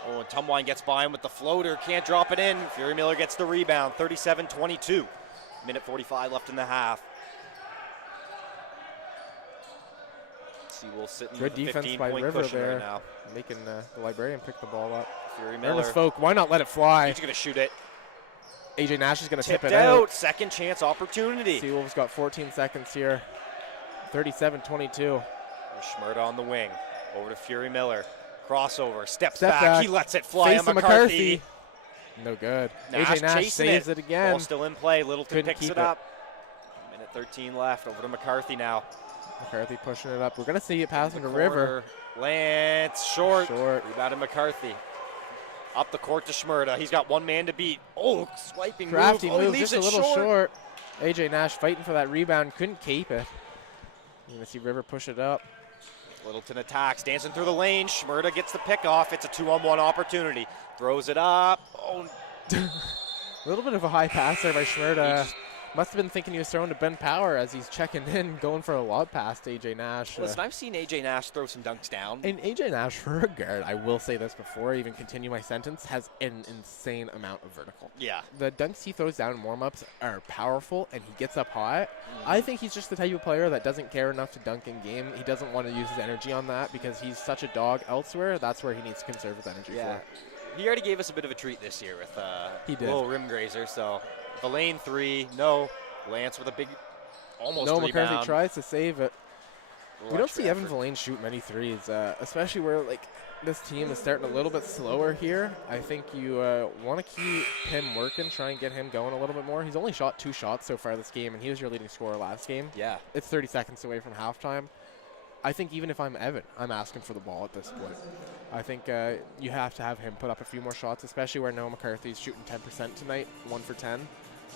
Oh, and Tumwine gets by him with the floater. Can't drop it in. Fury Miller gets the rebound. 37-22. Minute 45 left in the half. Seawolves sitting Good with a defense 15-point by River cushion there, right now. making the Librarian pick the ball up. Fury Miller. Ernest Folk, why not let it fly? He's going to shoot it. AJ Nash is going to tip Tipped it out. Second chance opportunity. Seawolves got 14 seconds here. 37-22. Schmerda on the wing. Over to Fury Miller. Crossover. Step Step back. back. He lets it fly Face on to McCarthy. No good. Nash AJ Nash chasing saves it again. Ball still in play. Littleton Couldn't picks keep it up. Minute 13 left. Over to McCarthy now. McCarthy pushing it up. We're going to see it pass into Corner. River. Lance short. Rebounded McCarthy. Up the court to Schmerda. He's got one man to beat. Oh, swiping Crafty move. Oh, move, he leaves just a it little short. AJ Nash fighting for that rebound. Couldn't keep it. You're going to see River push it up. Littleton attacks, dancing through the lane. Schmerda gets the pick off. It's a 2-on-1 opportunity. Throws it up. Oh. A little bit of a high pass there by Schmerda. Must have been thinking he was throwing to Ben Power as he's checking in, going for a lob pass to AJ Nash. Listen, I've seen AJ Nash throw some dunks down. And AJ Nash, for a guard, I will say this before I even continue my sentence, has an insane amount of vertical. Yeah. The dunks he throws down in warm-ups are powerful, and he gets up high. I think he's just the type of player that doesn't care enough to dunk in game. He doesn't want to use his energy on that because he's such a dog elsewhere. That's where he needs to conserve his energy for. He already gave us a bit of a treat this year with he did. a little rim grazer. So the lane 3, no. Lance with a big almost no, rebound. McCarthy tries to save it. We don't see Evan effort. Villain shoot many threes, especially where like this team is starting a little bit slower here. I think you want to keep him working, try and get him going a little bit more. He's only shot 2 shots so far this game, and he was your leading scorer last game. Yeah. It's 30 seconds away from halftime. I think even if I'm Evan, I'm asking for the ball at this point. I think you have to have him put up a few more shots, especially where Noah McCarthy's shooting 10% tonight, 1 for 10.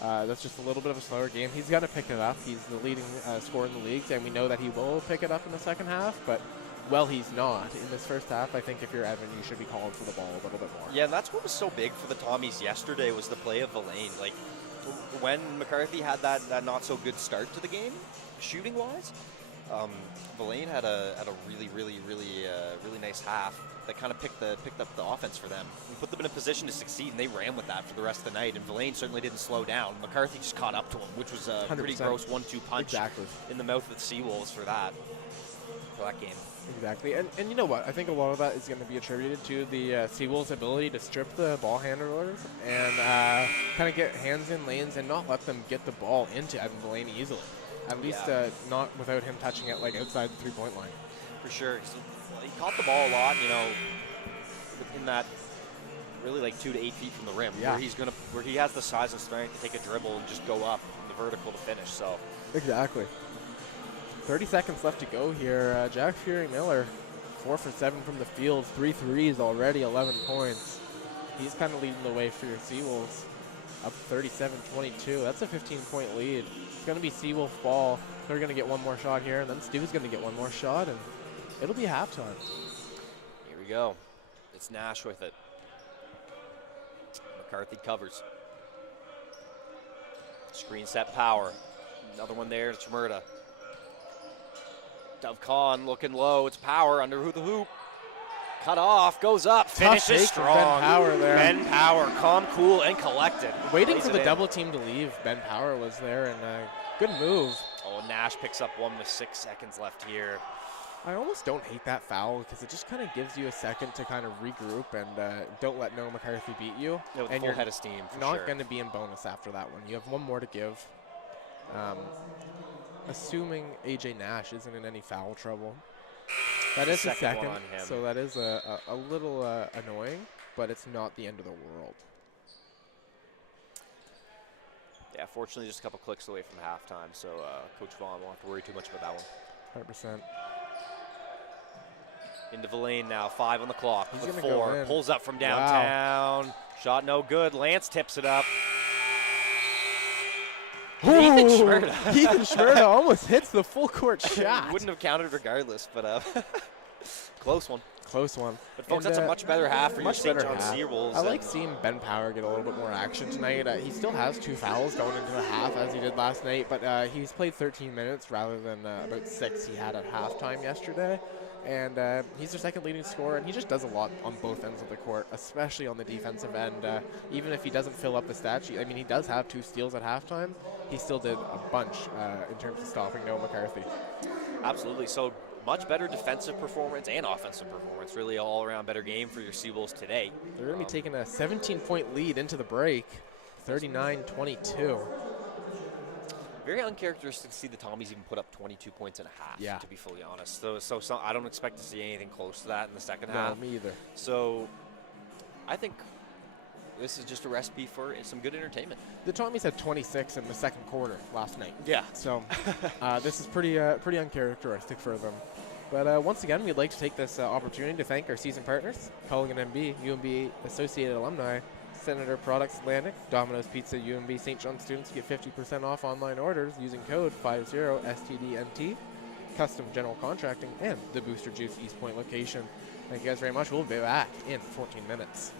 That's just a little bit of a slower game. He's got to pick it up. He's the leading scorer in the league, and we know that he will pick it up in the second half. But, well, he's not. In this first half, I think if you're Evan, you should be calling for the ball a little bit more. Yeah, and that's what was so big for the Tommies yesterday was the play of Villain. Like, when McCarthy had that not-so-good start to the game, shooting-wise, Villain had a really nice half that kind of picked up the offense for them and put them in a position to succeed, and they ran with that for the rest of the night. And Villain certainly didn't slow down. McCarthy just caught up to him, which was a 100%. pretty gross 1-2 punch in the mouth of the Seawolves for that game. Exactly, and you know what? I think a lot of that is going to be attributed to the Seawolves' ability to strip the ball handlers and kind of get hands in lanes and not let them get the ball into Evan Villain easily. At least not without him touching it like outside the three-point line. For sure. He caught the ball a lot, you know, in that really like 2 to 8 feet from the rim, where he has the size and strength to take a dribble and just go up in the vertical to finish. So exactly. 30 seconds left to go here. Jack Fury Miller, 4 for 7 from the field, 3 threes already, 11 points. He's kind of leading the way for your Seawolves, up 37-22. That's a 15-point lead. It's going to be Seawolf ball. They're going to get one more shot here, and then Stu's going to get one more shot, and it'll be halftime. Here we go. It's Nash with it. McCarthy covers. Screen set Power. Another one there to Chmurda. Dove Khan looking low. It's Power under the hoop. Cut off, goes up, finishes strong. Ben Power there. Ben Power, calm, cool, and collected. Waiting for the double team to leave. Ben Power was there, and good move. Oh, Nash picks up one with 6 seconds left here. I almost don't hate that foul because it just kind of gives you a second to kind of regroup and don't let Noah McCarthy beat you. No, and you're head of steam, for not sure. going to be in bonus after that one. You have one more to give. Assuming AJ Nash isn't in any foul trouble. That is a second, so that is a little annoying, but it's not the end of the world. Yeah, fortunately just a couple clicks away from halftime, so Coach Vaughn won't have to worry too much about that one. 100%. Into Villain now, 5 on the clock. He's with gonna 4, go in. pulls up from downtown. Wow. Shot no good. Lance tips it up. Ethan Chmurda almost hits the full court shot. Wouldn't have counted regardless, but close one. Close one. But folks, that's a much better half for your St. John Seawolves. I like seeing Ben Power get a little bit more action tonight. He still has 2 fouls going into the half as he did last night, but he's played 13 minutes rather than about 6 he had at halftime yesterday. And he's their second leading scorer, and he just does a lot on both ends of the court, especially on the defensive end. Even if he doesn't fill up the stat sheet, I mean, he does have 2 steals at halftime. He still did a bunch in terms of stopping Noah McCarthy. Absolutely. So much better defensive performance and offensive performance. Really all around better game for your Seawolves today. They're going to be taking a 17-point lead into the break, 39-22. Very uncharacteristic to see the Tommies even put up 22 points and a half, to be fully honest. So I don't expect to see anything close to that in the second half. No, me either. So I think this is just a recipe for some good entertainment. The Tommies had 26 in the second quarter last night. Yeah. So this is pretty uncharacteristic for them. But once again, we'd like to take this opportunity to thank our season partners, Culligan MB, UNB Associated Alumni, Senator Products Atlantic, Domino's Pizza, UNB St. John students get 50% off online orders using code 50STDNT, Custom General Contracting, and the Booster Juice East Point location. Thank you guys very much. We'll be back in 14 minutes.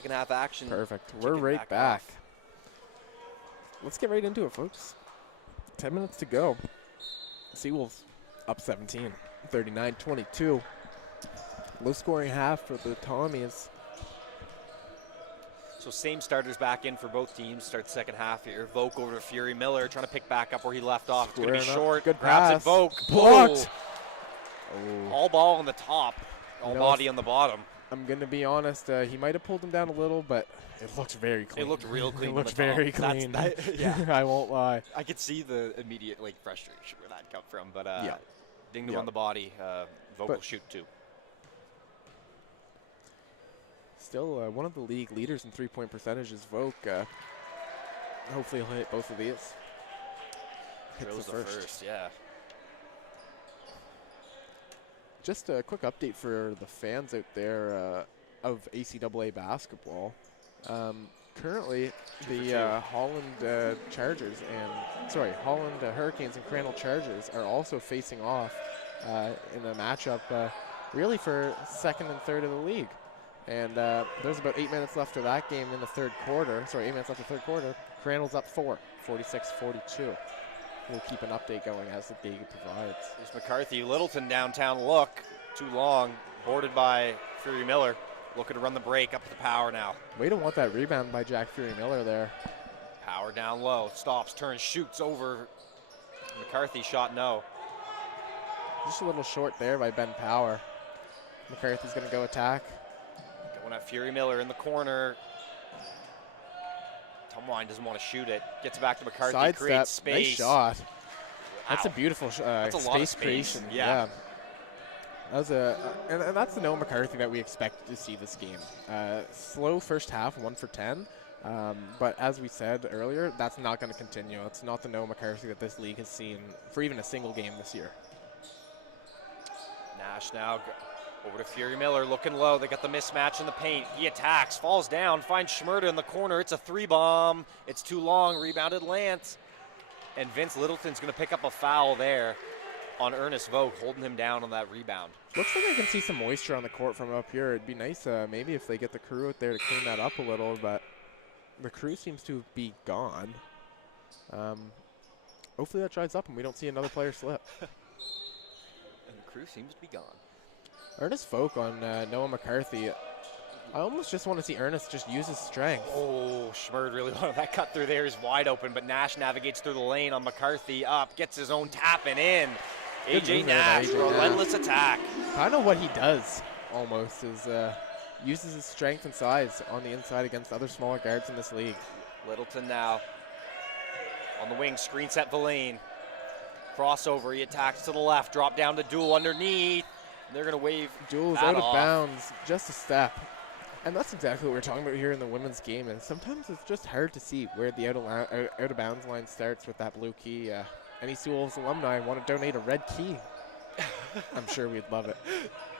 Second half action. Perfect. We're kicking right back. off. Let's get right into it, folks. 10 minutes to go. Seawolves up 17, 39-22. Low scoring half for the Tommies. So same starters back in for both teams. Start the second half here. Volk over to Fury Miller, trying to pick back up where he left off. It's going to be short. Good Grabs pass. it, Volk. Blocked. Oh. All ball on the top. All body on the bottom. I'm going to be honest. He might have pulled him down a little, but it looked very clean. It looked real clean. It looked very clean. Yeah. I won't lie. I could see the immediate frustration where that come from, but yeah. dinged him on the body. Volk will shoot too. Still, one of the league leaders in three-point percentage is Volk. Hopefully he'll hit both of these. Hits the first. Yeah. Just a quick update for the fans out there of ACAA basketball. Currently, the Holland Hurricanes and Crandall Chargers are also facing off in a matchup really for second and third of the league. And there's about 8 minutes left of that game in the third quarter. 8 minutes left of the third quarter. Crandall's up 4, 46-42. We'll keep an update going as the game provides. There's McCarthy. Littleton downtown look. Too long. Boarded by Fury Miller. Looking to run the break up to the Power now. Way to want that rebound by Jack Fury Miller there. Power down low. Stops, turns, shoots over. McCarthy shot no. Just a little short there by Ben Power. McCarthy's going to go attack. Going at Fury Miller in the corner. Tumwine doesn't want to shoot it. Gets back to McCarthy. Side creates step. space. Nice shot. Wow. That's a beautiful that's a lot of space space. creation. Yeah. That was and that's the Noah McCarthy that we expected to see this game. Slow first half, 1 for 10. But as we said earlier, that's not going to continue. It's not the Noah McCarthy that this league has seen for even a single game this year. Nash now over to Fury Miller, looking low. They got the mismatch in the paint. He attacks, falls down, finds Schmerda in the corner. It's a 3-bomb. It's too long. Rebounded Lance. And Vince Littleton's going to pick up a foul there on Ernest Vogt, holding him down on that rebound. Looks like I can see some moisture on the court from up here. It'd be nice maybe if they get the crew out there to clean that up a little, but the crew seems to be gone. Hopefully that dries up and we don't see another player slip. And the crew seems to be gone. Ernest Vogt on Noah McCarthy. I almost just want to see Ernest just use his strength. Oh, Schmerd really wanted that cut through there is wide open, but Nash navigates through the lane on McCarthy up, gets his own tap and in. AJ Nash, relentless attack. Kind of what he does almost is uses his strength and size on the inside against other smaller guards in this league. Littleton now on the wing, screen set Villain. Crossover, he attacks to the left, drop down to Duel underneath. They're going to wave Duel's out of bounds, just a step. And that's exactly what we're talking about here in the women's game. And sometimes it's just hard to see where the out of bounds line starts with that blue key. Any Seawolves alumni want to donate a red key? I'm sure we'd love it.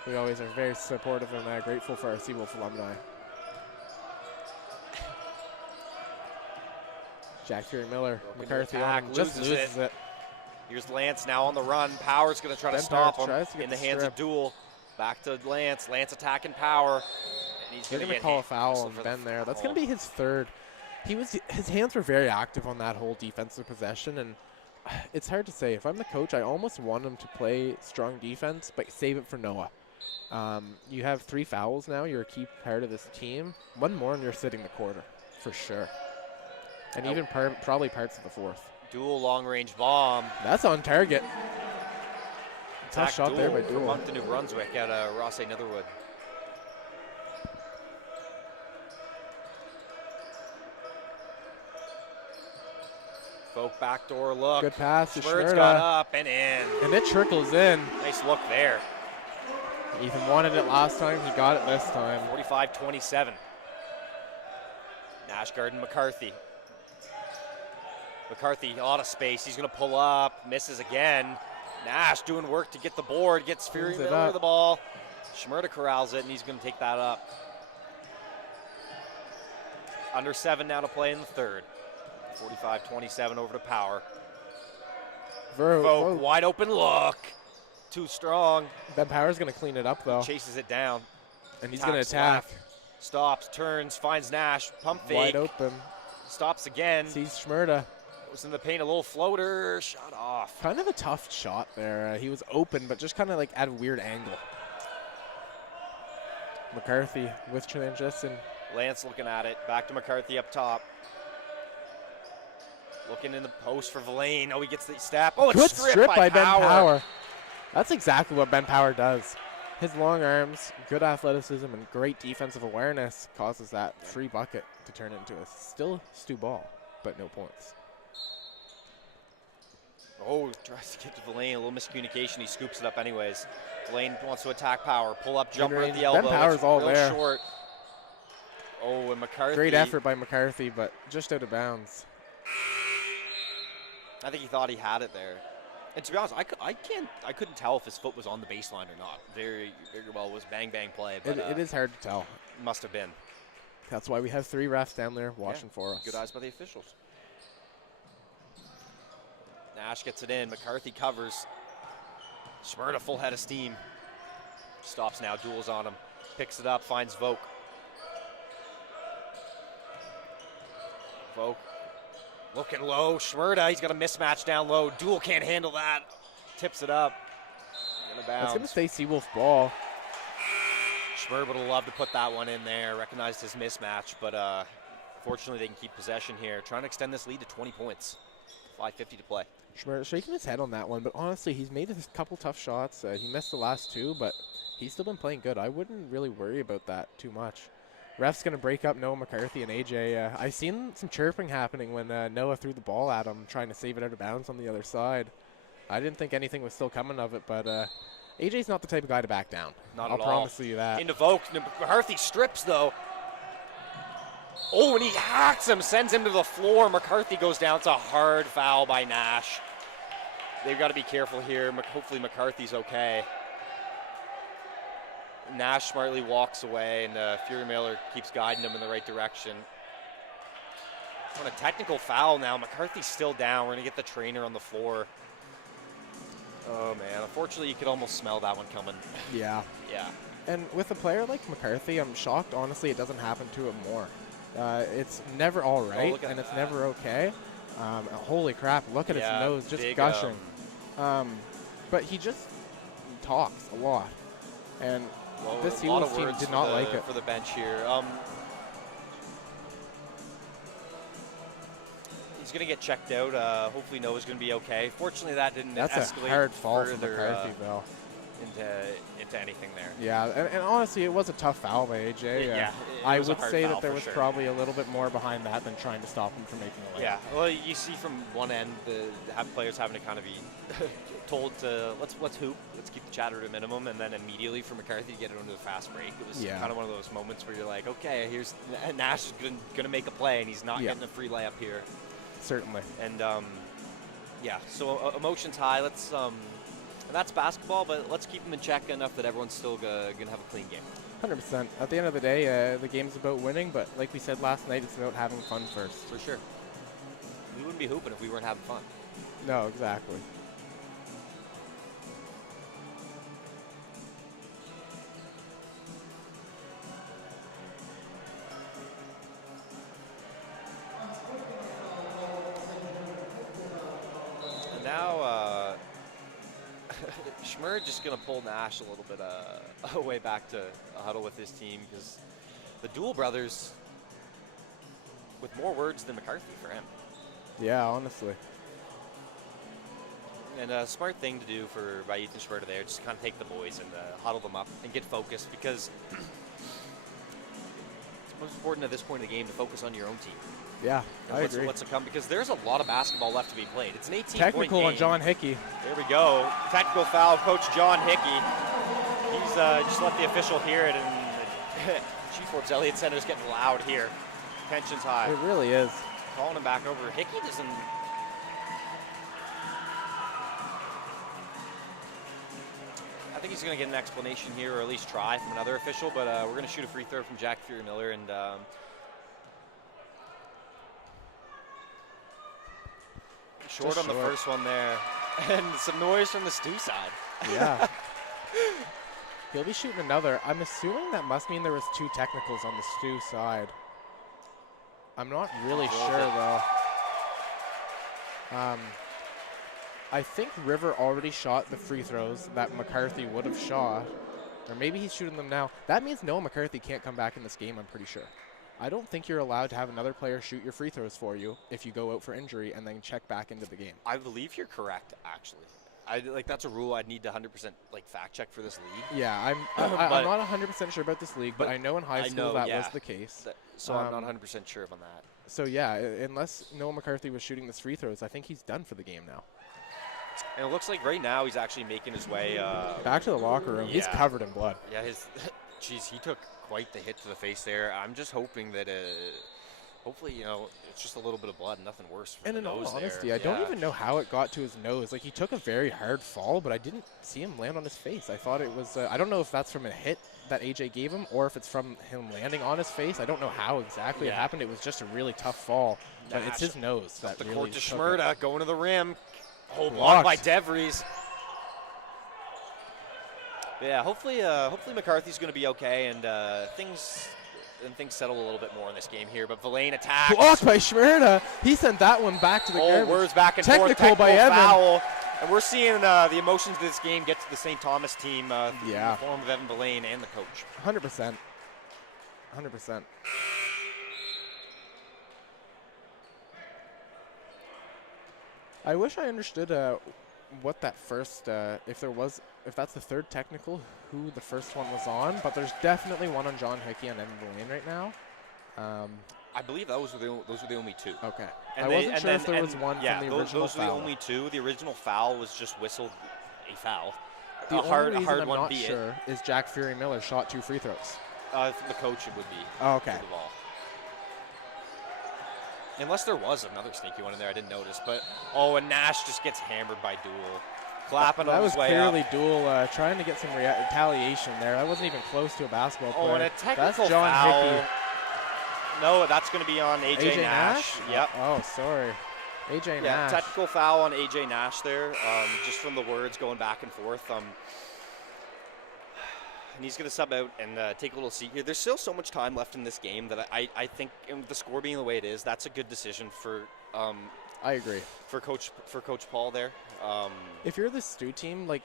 We always are very supportive and grateful for our Seawolf alumni. Jack Fury Miller, McCarthy on him, just loses it. Here's Lance now on the run. Power's going to try to stop him in the hands of Duel. Back to Lance. Lance attacking Power. And he's going to call a foul on Ben there. That's going to be his third. His hands were very active on that whole defensive possession, and it's hard to say. If I'm the coach, I almost want him to play strong defense, but save it for Noah. You have 3 fouls now. You're a key part of this team. One more and you're sitting the quarter, for sure. And even probably parts of the fourth. Duel long-range bomb. That's on target. Tough shot there by Duel. Moncton, New Brunswick at Ross A. Netherwood. Folk backdoor look. Good pass to Schmerd's got up and in. And it trickles in. Nice look there. Ethan wanted it last time. He got it this time. 45-27. Nash guarding McCarthy. McCarthy, a lot of space. He's going to pull up. Misses again. Nash doing work to get the board. Gets Fury Miller the ball. Schmerda corrals it, and he's going to take that up. Under 7 now to play in the third. 45-27 over to Power. Vogt, wide open look. Too strong. Ben Power's going to clean it up, though. He chases it down. And he's going to attack. Stops, turns, finds Nash, pump fake. Wide open. Stops again. Sees Schmerda. Was in the paint, a little floater, shot off. Kind of a tough shot there. He was open, but just kind of like at a weird angle. McCarthy with transition. Lance looking at it. Back to McCarthy up top. Looking in the post for Villain. Oh, he gets the step. Oh, it's good strip by Ben Power. Power. That's exactly what Ben Power does. His long arms, good athleticism, and great defensive awareness causes that free bucket to turn into a still STU ball, but no points. Oh, tries to get to Villain. A little miscommunication. He scoops it up anyways. Villain wants to attack Power. Pull up jumper at the elbow. Ben Power's all real there. Short. Oh, and McCarthy. Great effort by McCarthy, but just out of bounds. I think he thought he had it there. And to be honest, I couldn't tell if his foot was on the baseline or not. Very well was bang play, but It is hard to tell. Must have been. That's why we have 3 refs down there watching for us. Good eyes by the officials. Nash gets it in. McCarthy covers. Schmerda full head of steam. Stops now. Duels on him. Picks it up. Finds Vogt. Vogt looking low. Schmerda. He's got a mismatch down low. Duel can't handle that. Tips it up. It's going to stay Seawolf ball. Schmerda would have loved to put that one in there. Recognized his mismatch, but fortunately they can keep possession here. Trying to extend this lead to 20 points. 5:50 to play. Schmerda shaking his head on that one, but honestly, he's made a couple tough shots. He missed the last 2, but he's still been playing good. I wouldn't really worry about that too much. Ref's going to break up Noah McCarthy and AJ. I seen some chirping happening when Noah threw the ball at him, trying to save it out of bounds on the other side. I didn't think anything was still coming of it, but AJ's not the type of guy to back down. Not I'll at all. promise you that. Into Vogt. McCarthy strips, though. Oh, and he hacks him, sends him to the floor. McCarthy goes down. It's a hard foul by Nash. They've got to be careful here. Hopefully McCarthy's okay. Nash smartly walks away, and Fury Miller keeps guiding him in the right direction. On a technical foul now. McCarthy's still down. We're going to get the trainer on the floor. Oh, man. Unfortunately, you could almost smell that one coming. Yeah. Yeah. And with a player like McCarthy, I'm shocked, honestly, it doesn't happen to him more. It's never all right, and it's never okay. Holy crap, look at his nose, just big, gushing. But he just talks a lot. And this Seawolves team did not like it. For the bench here. He's going to get checked out. Hopefully Noah's going to be okay. Fortunately, that didn't escalate. That's a hard fall for further, McCarthy, though. Into anything there. Yeah, and honestly, it was a tough foul by AJ. Yeah, I would say that there was probably a little bit more behind that than trying to stop him from making a layup. Yeah, well, you see from one end the players having to kind of be told to let's hoop, let's keep the chatter to a minimum, and then immediately for McCarthy to get it into the fast break. It was kind of one of those moments where you're like, okay, here's Nash is going to make a play, and he's not getting a free layup here. Certainly. And so emotions high. Let's and that's basketball, but let's keep them in check enough that everyone's still going to have a clean game. 100%. At the end of the day, the game's about winning, but like we said last night, it's about having fun first. For sure. We wouldn't be hooping if we weren't having fun. No, exactly. And now Schmerda just going to pull Nash a little bit away back to a huddle with his team, because the Duel brothers with more words than McCarthy for him. Yeah, honestly. And a smart thing to do by Ethan Schmerda there, just kind of take the boys and huddle them up and get focused, because it's most important at this point in the game to focus on your own team. Yeah, I agree. What's to come, because there's a lot of basketball left to be played. It's an 18-point game. Technical on John Hickey. There we go. Technical foul, Coach John Hickey. He's just let the official hear it, and Chief Forbes Elliott Center's getting loud here. Tension's high. It really is. Calling him back over. Hickey doesn't... I think he's going to get an explanation here, or at least try from another official, but we're going to shoot a free throw from Jack Fury Miller, and short on the first one there. And some noise from the STU side. Yeah. He'll be shooting another. I'm assuming that must mean there was 2 technicals on the STU side. I'm not really sure, though. I think River already shot the free throws that McCarthy would have shot. Or maybe he's shooting them now. That means Noah McCarthy can't come back in this game, I'm pretty sure. I don't think you're allowed to have another player shoot your free throws for you if you go out for injury and then check back into the game. I believe you're correct, actually. That's a rule I'd need to 100% fact check for this league. Yeah, I'm not 100% sure about this league, but I know in high school that was the case. So I'm not 100% sure on that. So yeah, unless Noah McCarthy was shooting the free throws, I think he's done for the game now. And it looks like right now he's actually making his way back to the locker room. Yeah. He's covered in blood. Yeah, geez, he took quite the hit to the face there. I'm just hoping that hopefully, it's just a little bit of blood, nothing worse from the nose there. And in all honesty, I don't even know how it got to his nose. Like, he took a very hard fall, but I didn't see him land on his face. I thought it was, I don't know if that's from a hit that AJ gave him or if it's from him landing on his face. I don't know how exactly it happened. It was just a really tough fall, but it's his nose that the really court to took Schmerda, going to the rim. Blocked by DeVries. Yeah, hopefully McCarthy's going to be okay, and things settle a little bit more in this game here. But Villain attacks. Blocked by Schmerda. He sent that one back to the garbage. Words back and forth. Technical by Evan. And we're seeing the emotions of this game get to the St. Thomas team in the form of Evan Villain and the coach. 100%. 100%. I wish I understood what that first, if that's the third technical, who the first one was on, but there's definitely one on John Hickey and Evan Villain right now. I believe those were the only 2. Okay. I wasn't sure if there was one from the original foul. Those were the only 2. The original foul was just whistled a foul. The only reason I'm not sure is Jack Fury Miller shot 2 free throws. The coach would be. Oh, okay. The ball. Unless there was another sneaky one in there, I didn't notice. But and Nash just gets hammered by Duel, clapping on his way up. That was clearly Duel trying to get some retaliation there. That wasn't even close to a basketball player. And a technical that's John foul. Hickey. No, that's going to be on AJ Nash. Yep. Oh, sorry. AJ Nash. Technical foul on AJ Nash there, just from the words going back and forth. And he's going to sub out and take a little seat here. There's still so much time left in this game that I think, and the score being the way it is, that's a good decision for. I agree. For Coach Paul there. If you're the STU team, like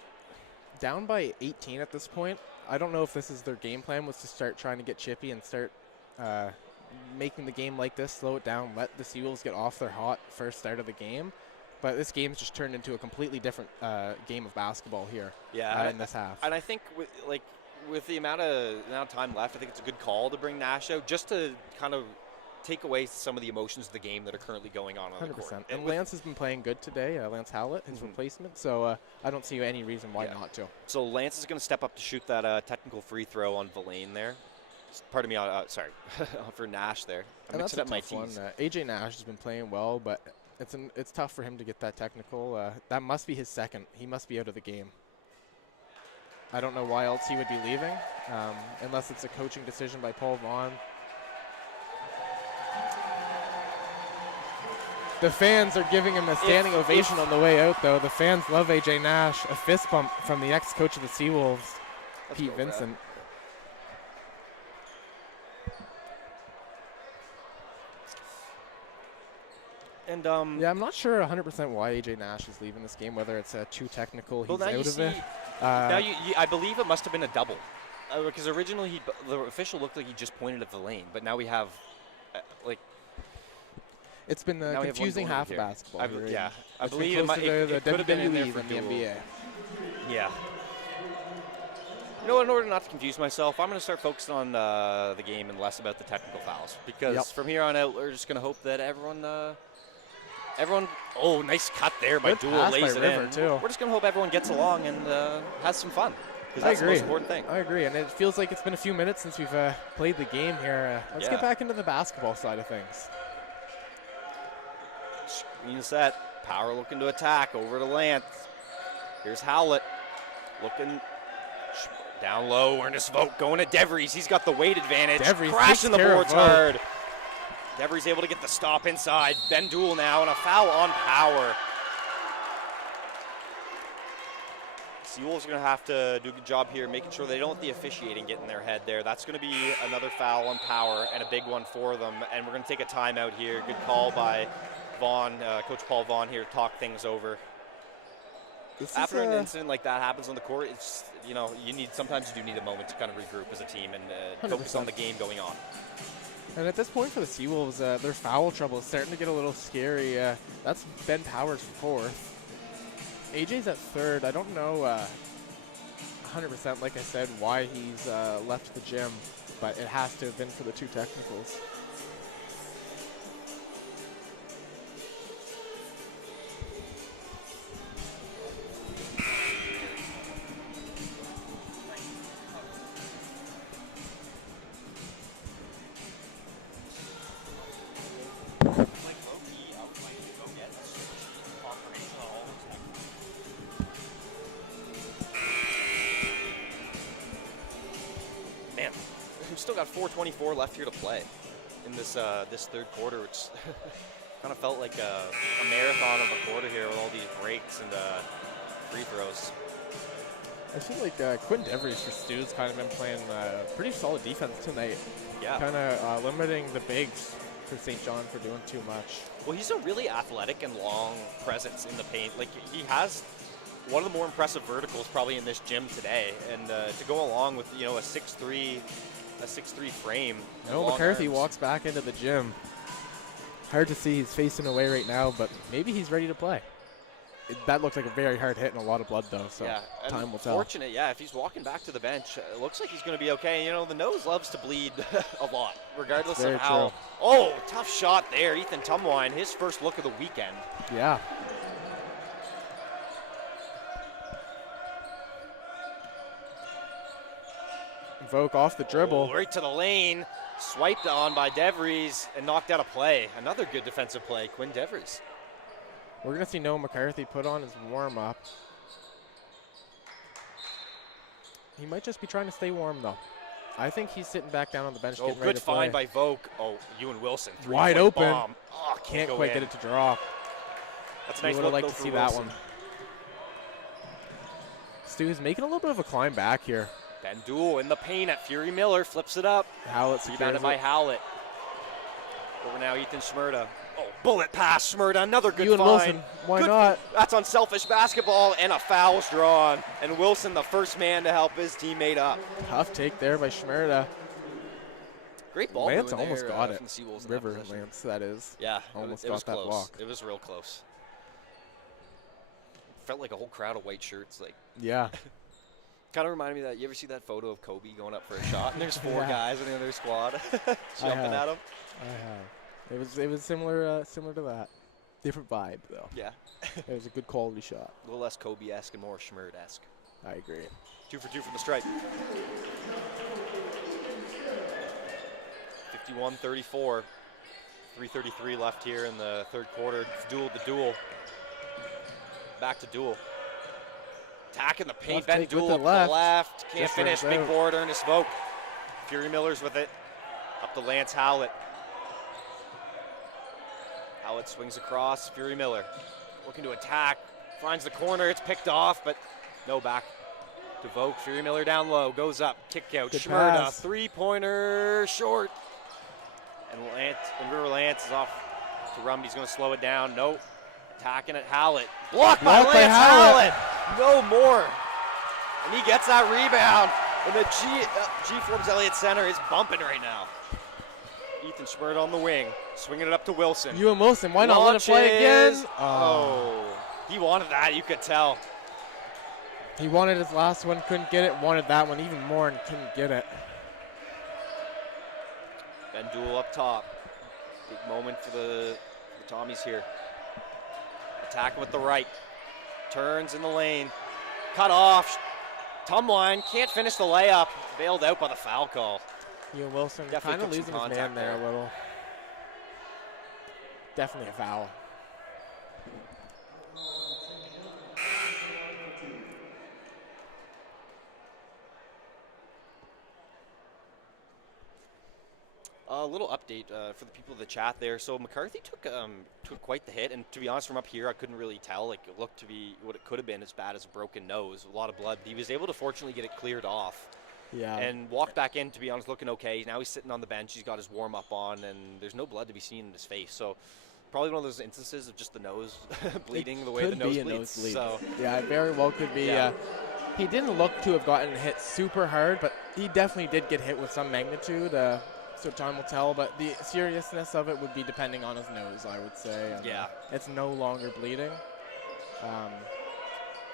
down by 18 at this point, I don't know if this is their game plan, was to start trying to get chippy and start making the game like this, slow it down, let the Seawolves get off their hot first start of the game. But this game's just turned into a completely different game of basketball here. In this half. And I think with the amount of time left, I think it's a good call to bring Nash out just to kind of take away some of the emotions of the game that are currently going on 100%. The court. And Lance has been playing good today, Lance Howlett, his replacement, so I don't see any reason why not to. So Lance is going to step up to shoot that technical free throw on Villain there. Pardon me, sorry, for Nash there. I'm mixing up my teams. AJ Nash has been playing well, but it's tough for him to get that technical. That must be his second. He must be out of the game. I don't know why else he would be leaving, unless it's a coaching decision by Paul Vaughn. The fans are giving him a standing ovation on the way out, though. The fans love AJ Nash. A fist bump from the ex-coach of the Seawolves, Pete Vincent. Brad. And yeah, I'm not sure 100% why AJ Nash is leaving this game, whether it's too technical, he's out of it. Now I believe it must have been a double, because originally the official looked like he just pointed at the lane, but now we have it's been a confusing half of basketball. I believe it could have been in there for the NBA. Yeah. You know, in order not to confuse myself, I'm going to start focusing on the game and less about the technical fouls, because from here on out, we're just going to hope that everyone, nice cut there by Duel, lays it in. Too. We're just going to hope everyone gets along and has some fun, because that's the most important thing. I agree, and it feels like it's been a few minutes since we've played the game here. Let's get back into the basketball side of things. Screen set, Power looking to attack, over to Lance. Here's Howlett, looking down low. Ernest Vogt going to DeVries. He's got the weight advantage. DeVries crashing the boards hard. DeVries able to get the stop inside. Ben Duel now, and a foul on Power. Seawolves are going to have to do a good job here, making sure they don't let the officiating get in their head there. That's going to be another foul on Power and a big one for them. And we're going to take a timeout here. Good call by Vaughn, Coach Paul Vaughn here to talk things over. After an incident like that happens on the court, it's, you know, sometimes you do need a moment to kind of regroup as a team and focus on the game going on. And at this point for the Seawolves, their foul trouble is starting to get a little scary. That's Ben Powers' fourth. AJ's at third. I don't know 100%, like I said, why he's left the gym, but it has to have been for the 2 technicals. We've still got 4:24 left here to play in this this third quarter, which kind of felt like a marathon of a quarter here with all these breaks and free throws. I feel like Quinn DeVries for Stu's kind of been playing pretty solid defense tonight. Yeah. Kind of limiting the bigs for St. John for doing too much. Well, he's a really athletic and long presence in the paint. Like, he has one of the more impressive verticals probably in this gym today, and to go along with, you know, a 6'3" frame. No, McCarthy walks back into the gym. Hard to see, he's facing away right now, but maybe he's ready to play. That looks like a very hard hit and a lot of blood, though, so yeah, time will tell. Fortunate, yeah, if he's walking back to the bench, it looks like he's going to be okay. You know, the nose loves to bleed a lot, regardless of how. True. Oh, tough shot there. Ethan Tumwine, his first look of the weekend. Yeah. Vogue off the dribble. Oh, right to the lane. Swiped on by DeVries and knocked out a play. Another good defensive play, Quinn DeVries. We're going to see Noah McCarthy put on his warm-up. He might just be trying to stay warm, though. I think he's sitting back down on the bench getting ready good to play. find by Vogue. Oh, Ewan Wilson. Wide open. Bomb. Oh, can't quite get it to draw. That's a nice look. look, Would like to see Wilson. that one. Stu's making a little bit of a climb back here. Ben Duel in the paint at Fury Miller, flips it up. Howlett rebounded by Howlett. Over now, Ethan Schmerda. Oh, bullet pass, Schmerda, another good Ewan find. Wilson, why not? That's unselfish basketball, and a foul's drawn. And Wilson, the first man to help his teammate up. Tough take there by Schmerda. Great ball. Lance almost got it. River Lance, that is. Yeah, almost it got was that close. block. It was real close. Felt like a whole crowd of white shirts. Like, yeah. kind of reminded me of that. You ever see that photo of Kobe going up for a shot, and there's 4 guys in the other squad jumping at him? I have. It was similar to that. Different vibe though. Yeah. It was a good quality shot. A little less Kobe-esque and more Schmerd-esque. I agree. 2 for 2 from the stripe. 51-34. 3:33 left here in the third quarter. It's duel. Back to Duel. Attack in the paint. Ben Duel up the left. Can't finish. Big board. Ernest Vogt. Fury Miller's with it. Up to Lance Howlett. Howlett swings across. Fury Miller looking to attack. Finds the corner. It's picked off, but no back to Vogt. Fury Miller down low. Goes up. Kick out. Schmerda. 3-pointer short. And River Lance is off to Rumby. He's going to slow it down. Nope. Attacking at Howlett. Blocked by Lance Howlett. No more. And he gets that rebound. And the G Forbes Elliott Center is bumping right now. Ethan Schmerd on the wing. Swinging it up to Wilson. Ewan Wilson, why not let it play again? Oh. He wanted that, you could tell. He wanted his last one, couldn't get it. Wanted that one even more and couldn't get it. Ben Duel up top. Big moment for the Tommies here. Attacking with the right. Turns in the lane. Cut off. Tumwine can't finish the layup. Bailed out by the foul call. Ewan Wilson kind of losing his man there a little. Definitely a foul. A little update for the people in the chat there. So McCarthy took quite the hit, and to be honest, from up here, I couldn't really tell. Like, it looked to be what it could have been as bad as a broken nose, a lot of blood. But he was able to fortunately get it cleared off. Yeah. And walked back in, to be honest, looking okay. Now he's sitting on the bench. He's got his warm-up on, and there's no blood to be seen in his face. So probably one of those instances of just the nose bleeding the way the nose bleeds. So yeah, it very well could be. Yeah. He didn't look to have gotten hit super hard, but he definitely did get hit with some magnitude. So time will tell, but the seriousness of it would be depending on his nose, I would say. And, yeah. It's no longer bleeding.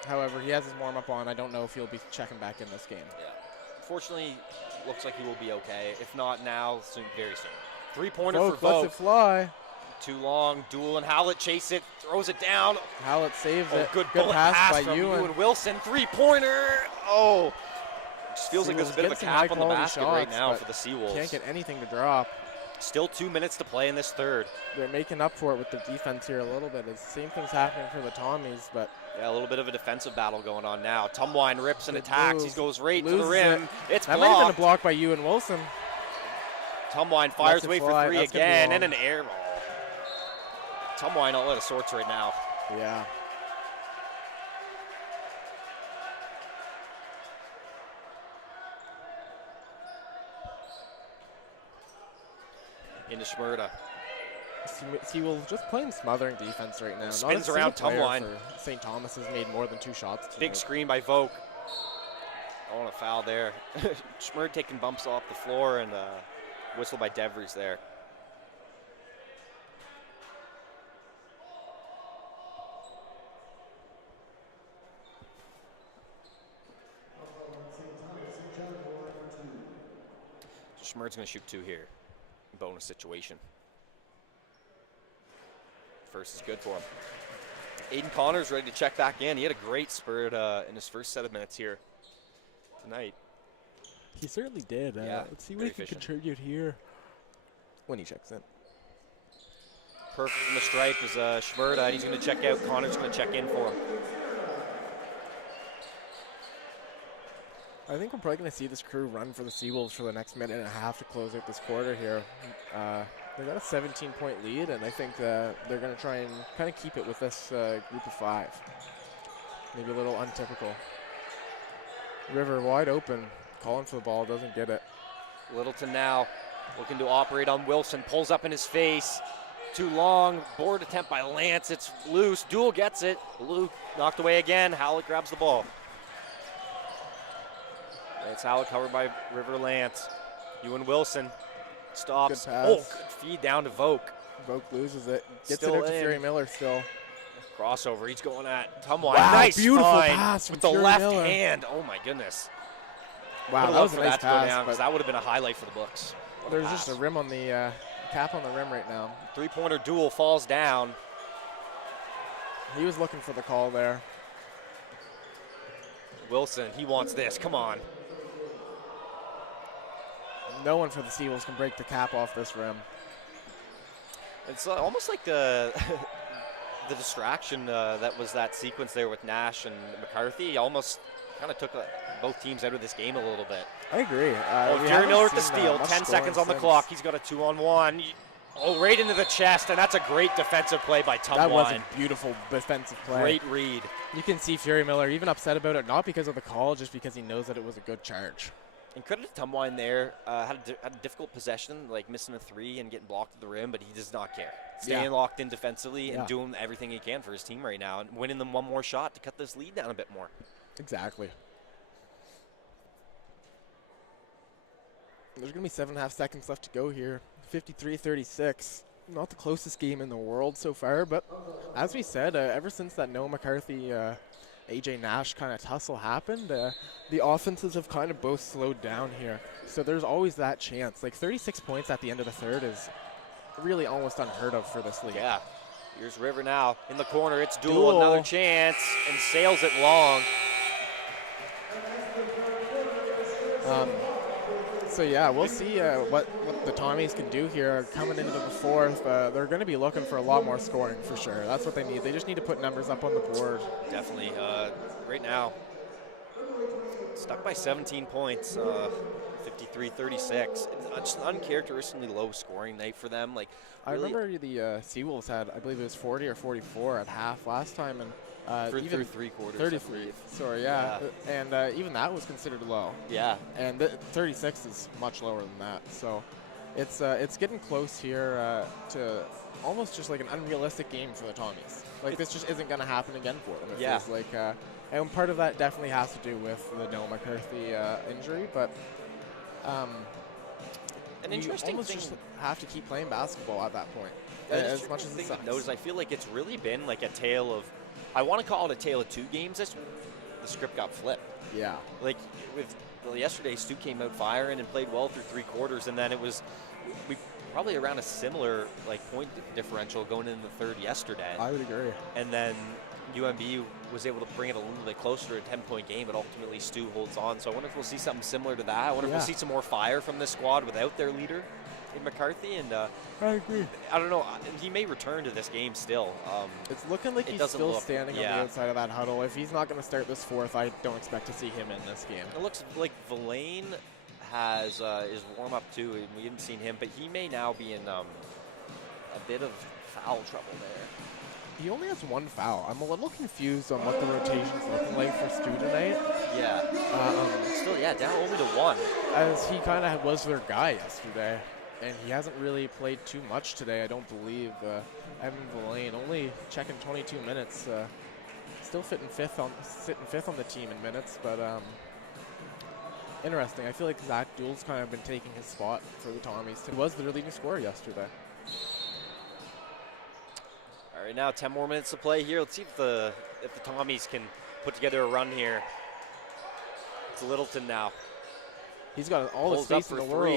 However, he has his warm-up on. I don't know if he'll be checking back in this game. Yeah. Fortunately, looks like he will be okay. If not now, soon, very soon. Three-pointer for Vogt lets it fly. Too long. Duel and Howlett chase it, throws it down. Howlett saves it. Good pass by from Ewan. Wilson. Three-pointer. Oh. Just feels like there's a bit of a cap on the basket shots, right now for the Seawolves. Can't get anything to drop. Still 2 minutes to play in this third. They're making up for it with the defense here a little bit. The same thing's happening for the Tommies, but yeah, a little bit of a defensive battle going on now. Tumwine rips and attacks. He goes right to the Loses rim. It's that blocked. might have been a block by Ewan Wilson. Tumwine fires away for three That's again, and an air ball. Tumwine all out of sorts right now. Yeah. Into Shmurda. Seawolves just playing smothering defense right now. Spins around Tumwine. St. Thomas has made more than 2 shots. Big screen by Vogt. Oh, and a foul there. Shmurda taking bumps off the floor, and whistle by Devries there. Shmurda's going to shoot 2 here. Bonus situation. First is good for him. Aiden Connor's ready to check back in. He had a great spurt in his first set of minutes here tonight. He certainly did. Yeah, let's see what he can contribute here when he checks in. Perfect from the stripe is Shmurda. He's going to check out. Connor's going to check in for him. I think we're probably going to see this crew run for the Seawolves for the next minute and a half to close out this quarter here. They've got a 17-point lead, and I think they're going to try and kind of keep it with this group of 5. Maybe a little untypical. River wide open, calling for the ball, doesn't get it. Littleton now looking to operate on Wilson, pulls up in his face. Too long, board attempt by Lance, it's loose. Duel gets it, Luke knocked away again. Howlett grabs the ball. It's Howlett covered by River Lance. Ewan Wilson stops. Oh, good feed down to Vogt. Vogt loses it. Gets Still it out to in. Fury Miller still. Crossover, he's going at Tumwine. Wow, nice beautiful find pass with from the Fury left Miller. hand. Oh my goodness. Wow, that was a nice pass. Because that would have been a highlight for the books. There's just a rim on the cap on the rim right now. Three-pointer Duel falls down. He was looking for the call there. Wilson, he wants this. Come on. No one for the Seawolves can break the cap off this rim. It's almost like the the distraction that was that sequence there with Nash and McCarthy almost kind of took both teams out of this game a little bit. I agree. Fury Miller with the steal. 10 seconds on the clock. He's got a 2-on-1. Oh, right into the chest, and that's a great defensive play by Tumwine. That was a beautiful defensive play. Great read. You can see Fury Miller even upset about it, not because of the call, just because he knows that it was a good charge. And credit to Tumwine there. Had a difficult possession, like missing a 3 and getting blocked at the rim, but he does not care. Staying locked in defensively and doing everything he can for his team right now and winning them one more shot to cut this lead down a bit more. Exactly. There's going to be 7.5 seconds left to go here. 53-36. Not the closest game in the world so far, but as we said, ever since that Noah McCarthy, AJ Nash kind of tussle happened, the offenses have kind of both slowed down here. So there's always that chance. Like 36 points at the end of the third is really almost unheard of for this league. Yeah. Here's River now in the corner. It's Duel. Another chance, and sails it long. So yeah, we'll see what the Tommies can do here coming into the fourth. They're going to be looking for a lot more scoring for sure. That's what they need. They just need to put numbers up on the board. Definitely. Right now, Stuck by 17 points, 53-36. It's just an uncharacteristically low scoring night for them. Like, I really, remember the Seawolves had, I believe it was 40 or 44 at half last time, and through even 3 quarters. 33. Sorry, yeah. And even that was considered low. Yeah. And 36 is much lower than that. So it's getting close here to almost just like an unrealistic game for the Tommies. Like, this just isn't going to happen again for them. It feels like, and part of that definitely has to do with the Noah McCarthy injury, but an interesting almost thing. just have to keep playing basketball at that point. An As much as it sucks. Notice, I feel like it's really been like a tale of, I want to call it a tale of 2 games. The script got flipped. Yeah. Like yesterday, Stu came out firing and played well through 3 quarters, and then it was probably around a similar point differential going into the third yesterday. I would agree. And then UNB was able to bring it a little bit closer to a 10-point game, but ultimately Stu holds on. So I wonder if we'll see something similar to that. I wonder if we'll see some more fire from this squad without their leader in McCarthy. And I agree. I don't know. He may return to this game still. It's looking like he's still standing on the outside of that huddle. If he's not going to start this fourth, I don't expect to see him in this game. It looks like Villain has his warm-up too, and we haven't seen him, but he may now be in a bit of foul trouble there. He only has 1 foul. I'm a little confused on what the rotation's looking like for Stu tonight. Yeah. Still, down only to 1. As he kind of was their guy yesterday, and he hasn't really played too much today, I don't believe. Evan Villain only checking 22 minutes. Still sitting fifth on the team in minutes, but interesting. I feel like Zach Duell's kind of been taking his spot for the Tommies. He was their leading scorer yesterday. All right, now 10 more minutes to play here. Let's see if the Tommies can put together a run here. It's Littleton now. He's got all the space in the world.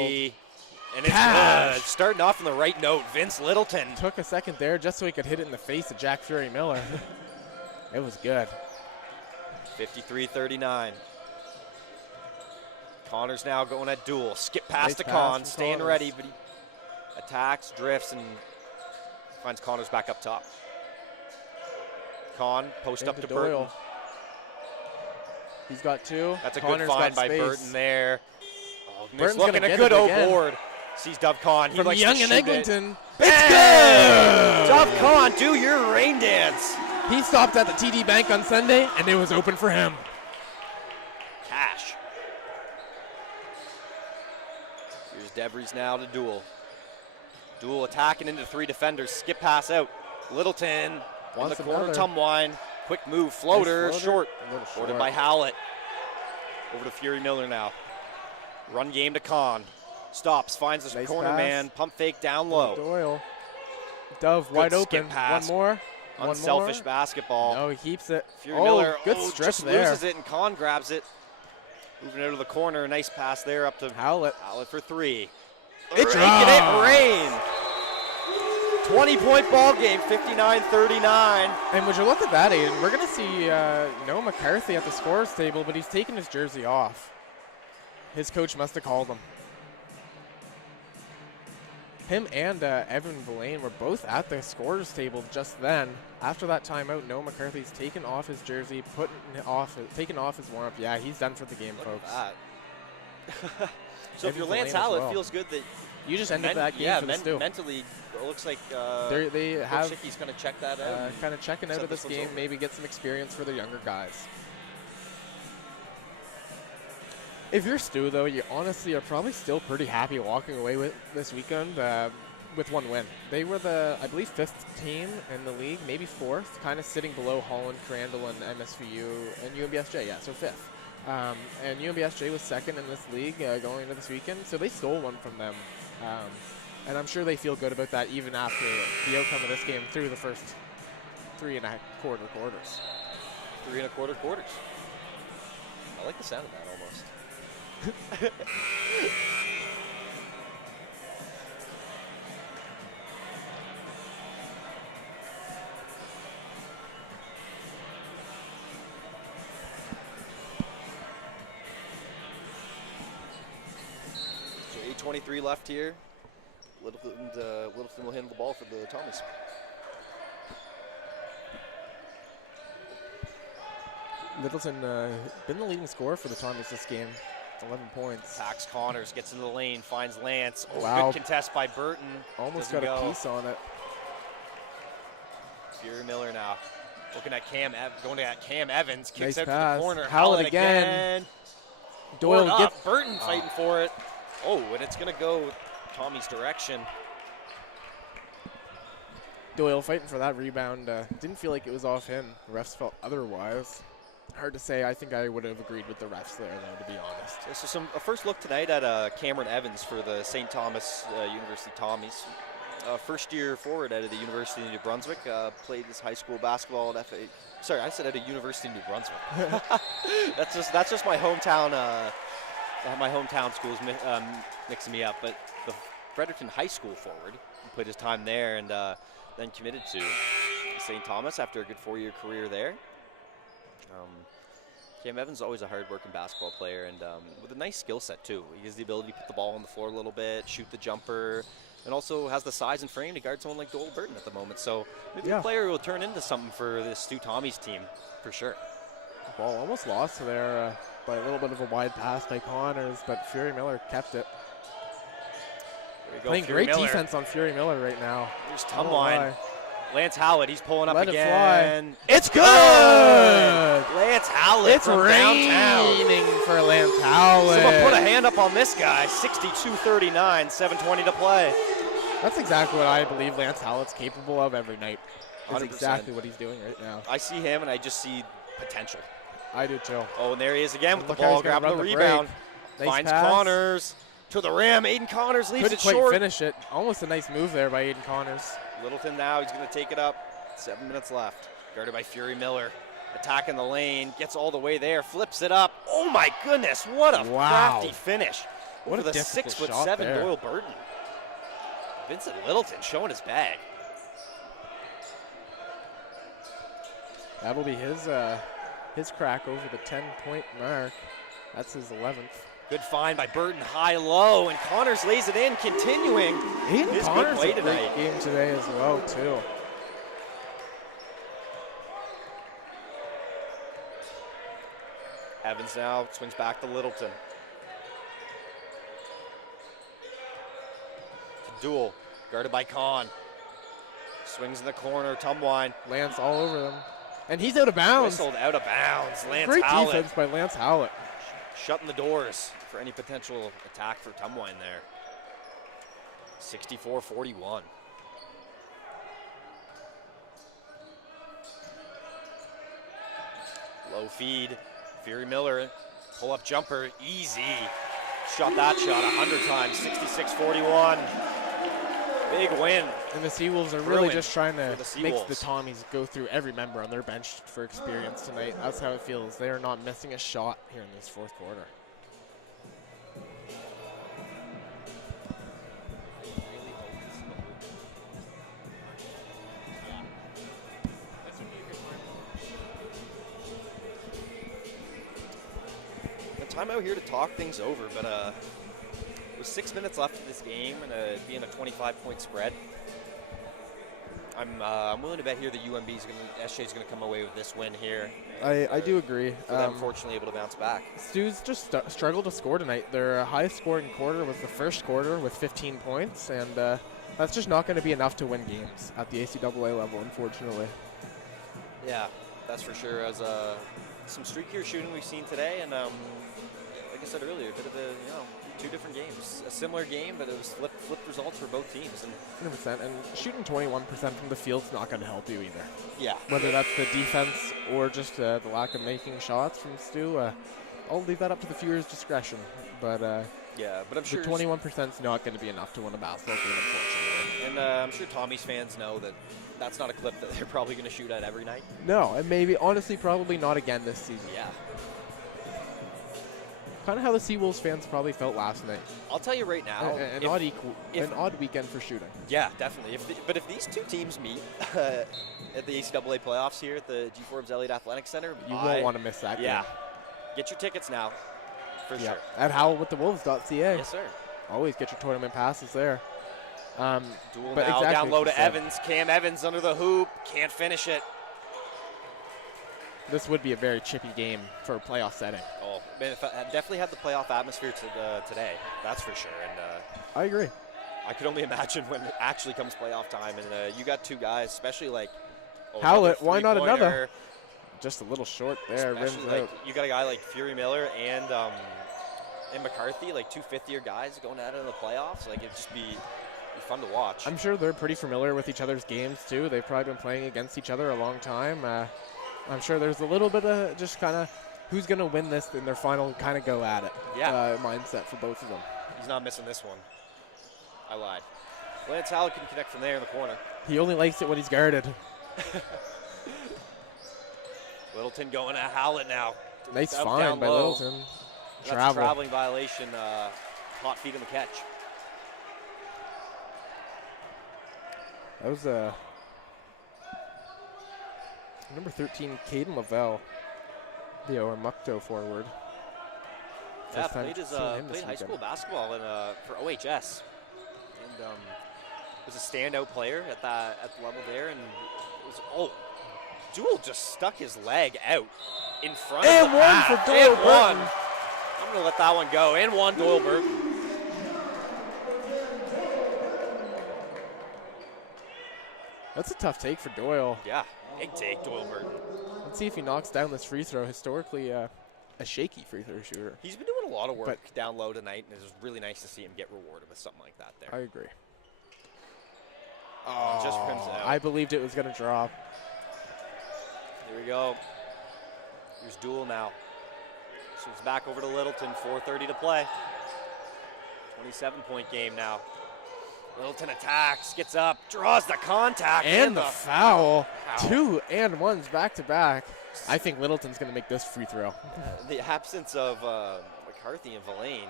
And it's good. Starting off on the right note, Vince Littleton. Took a second there just so he could hit it in the face of Jack Fury Miller. It was good. 53-39. Connor's now going at Duell. Skip past to Con, staying ready, but he attacks, drifts, and finds Connors back up top. Con, post up to Burton. He's got 2. That's a good find by Burton there. Oh, Burton's looking a good board. Sees Dove Con. From Young and Eglinton. It's good! Dove Con, do your rain dance. He stopped at the TD Bank on Sunday, and it was open for him. Cash. Here's DeVries now to Duell. Duell attacking into 3 defenders. Skip pass out. Littleton in the corner. Tumwine. Quick move. Floater. Short. Boarded by Howlett. Over to Fury Miller now. Run game to Con. Stops. Finds the corner man. Pump fake down low. Doyle. Dove wide open. One more. Unselfish basketball. No, he keeps it. Fury Miller. Good strip just there. Loses it and Con grabs it. Moving out of the corner. Nice pass there up to Howlett. Howlett for 3. It's making it rain. 20-point ball game, 59-39. And would you look at that, Aiden? We're going to see Noah McCarthy at the scorer's table, but he's taking his jersey off. His coach must have called him. Him and Evan Villain were both at the scorer's table just then. After that timeout, Noah McCarthy's taken off his jersey, taken off his warm-up. Yeah, he's done for the game, Look folks. at that. So if you're Lance Howlett, it feels good that you just ended that game for the Stu. Mentally, it looks like they have. He's going to check that out. Kind of checking out of this game, maybe get some experience for the younger guys. If you're Stu, though, you honestly are probably still pretty happy walking away with this weekend with 1 win. They were the, I believe, 5th team in the league, maybe 4th, kind of sitting below Holland, Crandall, and MSVU, and UNBSJ, yeah, so 5th. And UNBSJ was 2nd in this league going into this weekend, so they stole 1 from them. And I'm sure they feel good about that even after the outcome of this game through the first 3 1/4 quarters. 3 1/4 quarters. I like the sound of that almost. So 8:23 left here. Littleton will handle the ball for the Tommies. Littleton been the leading scorer for the Tommies this game. It's 11 points. Attacks Connors, gets into the lane, finds Lance. Oh, wow. Good contest by Burton. Almost Doesn't got go. a piece on it. Fury Miller now. Looking at going at Cam Evans. Kicks Nice out pass. to the corner. Howlett again. Doyle Doyle up. Burton fighting for it. Oh, and it's going to go Tommy's direction. Doyle fighting for that rebound. Didn't feel like it was off him. The refs felt otherwise. Hard to say. I think I would have agreed with the refs there, though, to be honest. This is a first look tonight at Cameron Evans for the St. Thomas University Tommies. First-year forward out of the University of New Brunswick. Played his high school basketball at FA. Sorry, I said at a University of New Brunswick. that's just my hometown. My hometown schools mixing me up. But the Fredericton High School forward played his time there and then committed to St. Thomas after a good 4-year career there. Cam Evans is always a hard-working basketball player and with a nice skill set too. He has the ability to put the ball on the floor a little bit, shoot the jumper, and also has the size and frame to guard someone like Doyle Burton at the moment. So maybe a player who will turn into something for this Stu Tommy's team for sure. Ball almost lost there by a little bit of a wide pass by Connors, but Fury Miller kept it. Playing great defense on Fury Miller right now. There's Tumwine. Lance Howlett, he's pulling up Let again. It It's good! Lance Howlett It's from downtown. raining for Lance Howlett. Someone put a hand up on this guy. 62-39, 7:20 to play. That's exactly what I believe Lance Howlett's capable of every night. That's 100%. exactly what he's doing right now. I see him and I just see potential. I do too. Oh, and there he is again with the Look how ball, he's gonna grabbing the run the rebound. break. Nice Finds pass. Connors to the rim. Aiden Connors leaves Couldn't it quite short. finish it. Almost a nice move there by Aiden Connors. Littleton now, he's going to take it up. 7 minutes left. Guarded by Fury Miller. Attacking the lane, gets all the way there, flips it up. Oh my goodness, what a crafty finish. What Over a the difficult 6'7" shot there. Doyle Burton. Vincent Littleton showing his bag. That'll be his crack over the 10-point mark. That's his 11th. Good find by Burton, high-low, and Connors lays it in, continuing Aiden his Connors good play a great tonight. game today as well, too. Evans now swings back to Littleton. Duel, guarded by Kahn. Swings in the corner, Tumwine. Lance all over them. And he's out of bounds. Whistled out of bounds. Lance Great Howlett defense by Lance Howlett. shutting the doors for any potential attack for Tumwine there. 64-41. Low feed. Fury Miller, pull-up jumper, easy. Shot that shot 100 times, 66-41. Big win. And the Seawolves are really Brewing just trying to for the make Seawolves. the Tommies go through every member on their bench for experience tonight. That's how it feels. They are not missing a shot here in this fourth quarter. Timeout here to talk things over, but with 6 minutes left of this game and being a 25-point spread, I'm willing to bet here the SJ is going to come away with this win here. I do agree. Them unfortunately able to bounce back. Stu's just struggled to score tonight. Their highest scoring quarter was the first quarter with 15 points, and that's just not going to be enough to win games at the ACAA level, unfortunately. Yeah, that's for sure. As some streakier shooting we've seen today, and like I said earlier, a bit of two different games. A similar game, but it was flipped results for both teams. And 100%. And shooting 21% from the field's not going to help you either. Yeah. Whether that's the defense or just the lack of making shots from Stu, I'll leave that up to the viewer's discretion. But yeah, but I'm sure the 21% is not going to be enough to win a basketball game, unfortunately. And I'm sure Tommy's fans know that that's not a clip that they're probably going to shoot at every night. No, and maybe, honestly, probably not again this season. Yeah. Kind of how the Seawolves fans probably felt last night. I'll tell you right now. An odd weekend for shooting. Yeah, definitely. But if these two teams meet at the ACAA playoffs here at the G4 Elliott Athletic Center, you won't want to miss that game. Yeah. Get your tickets now, for sure. At howlwiththewolves.ca. Yes, sir. Always get your tournament passes there. Duel but now, exactly down low what you to said. Evans. Cam Evans under the hoop. Can't finish it. this would be a very chippy game for a playoff setting. Oh, man, definitely had the playoff atmosphere today. That's for sure. And I agree. I could only imagine when it actually comes playoff time, and you got two guys, especially like Howlett. Why not another? Just a little short there. Rims Like, out. you got a guy like Fury Miller and McCarthy, like 2 fifth-year guys going at it in the playoffs. Like, it'd just be fun to watch. I'm sure they're pretty familiar with each other's games too. They've probably been playing against each other a long time. I'm sure there's a little bit of just kind of who's going to win this in their final kind of go at it mindset for both of them. He's not missing this one. I lied. Lance Howlett can connect from there in the corner. He only likes it when he's guarded. Littleton going at Howlett now. Nice Up, find down by low. Littleton. That's a traveling violation. Hot feet on the catch. That was number 13, Caden Lavelle, the Ormukto forward. Yeah, played high school basketball for OHS, and was a standout player at the level there. And it was Duel just stuck his leg out in front and of the one path. for Doyle Burton. I'm gonna let that one go. And one, Doyle Burton. That's a tough take for Doyle. Yeah, big take, Doyle Burton. Let's see if he knocks down this free throw. Historically, a shaky free throw shooter. He's been doing a lot of work down low tonight, and it was really nice to see him get rewarded with something like that there. I agree. Just rims it out. I believed it was going to drop. Here we go. Here's Duel now. Swings back over to Littleton, 4:30 to play. 27-point game now. Littleton attacks, gets up, draws the contact. And the foul. 2 and 1s back to back. I think Littleton's going to make this free throw. The absence of McCarthy and Villain.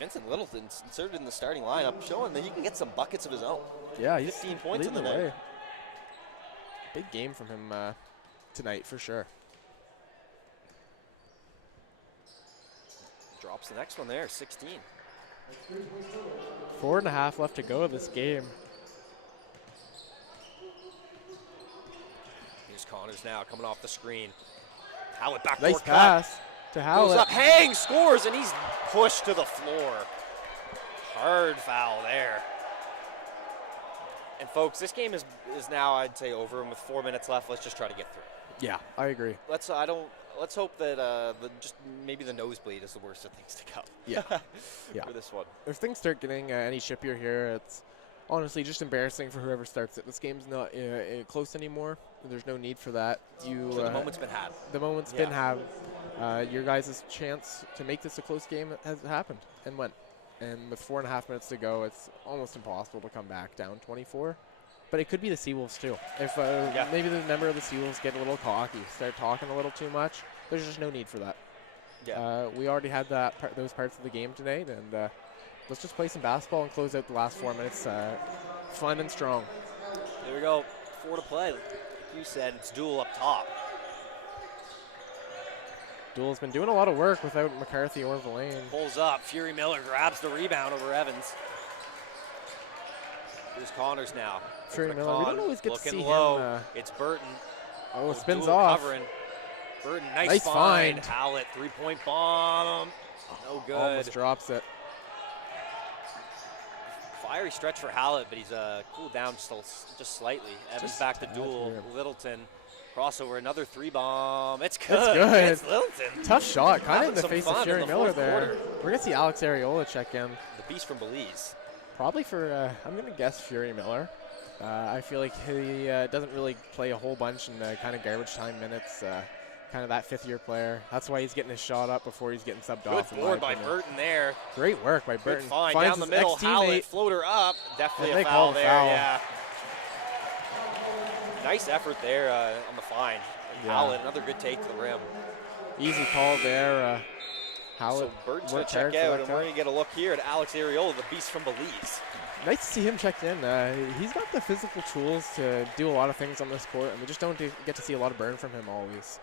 Vincent Littleton's inserted in the starting lineup, showing that he can get some buckets of his own. Yeah, he's 15 points in the night. Big game from him tonight for sure. Drops the next one there, 16. 4.5 left to go of this game. Here's Connors now coming off the screen. Howlett backcourt nice cut. pass to Howlett. Goes up, hangs, scores, and he's pushed to the floor. Hard foul there. And folks, this game is now, I'd say, over, and with 4 minutes left, let's just try to get through. Yeah, I agree. Let's hope that just maybe the nosebleed is the worst of things to come. Yeah. Yeah. For this one. If things start getting any shippier here, it's honestly just embarrassing for whoever starts it. This game's not close anymore. There's no need for that. So the moment's been had. The moment's been had. Your guys' chance to make this a close game has happened and went. And with 4.5 minutes to go, it's almost impossible to come back down 24. But it could be the Seawolves too. If maybe the member of the Seawolves get a little cocky, start talking a little too much, there's just no need for that. Yeah. We already had those parts of the game tonight, and let's just play some basketball and close out the last 4 minutes fun and strong. There we go. 4 to play. Like you said, it's Duel up top. Duel's been doing a lot of work without McCarthy or Villain. Pulls up. Fury Miller grabs the rebound over Evans. Here's Connors now. Fury Miller, we don't always get to see low. him. It's Burton. Oh, spins Duel off. Covering. Burton, nice find. Howlett, 3-point bomb. No good. Almost drops it. Fiery stretch for Howlett, but he's cooled down just slightly. Evans back to Duel. Littleton. Crossover, another 3-bomb. It's good. It's good. It's Littleton. Tough shot, kind of in the face of Fury Miller there. Quarter. We're going to see Alex Areola check in. The beast from Belize. Probably for, I'm going to guess Fury Miller. I feel like he doesn't really play a whole bunch in the kind of garbage time minutes. Kind of that fifth-year player. That's why he's getting his shot up before he's getting subbed off. Good board by Burton there. Great work by Burton. Good find finds down the middle. Howlett, floater up. Definitely a foul there. Yeah. Nice effort there on the find. Howlett, another good take to the rim. Easy call there. Howlett. So Burton's going to check out, and we're going to get a look here at Alex Areola, the beast from Belize. Nice to see him checked in. He's got the physical tools to do a lot of things on this court, and we just don't get to see a lot of burn from him always.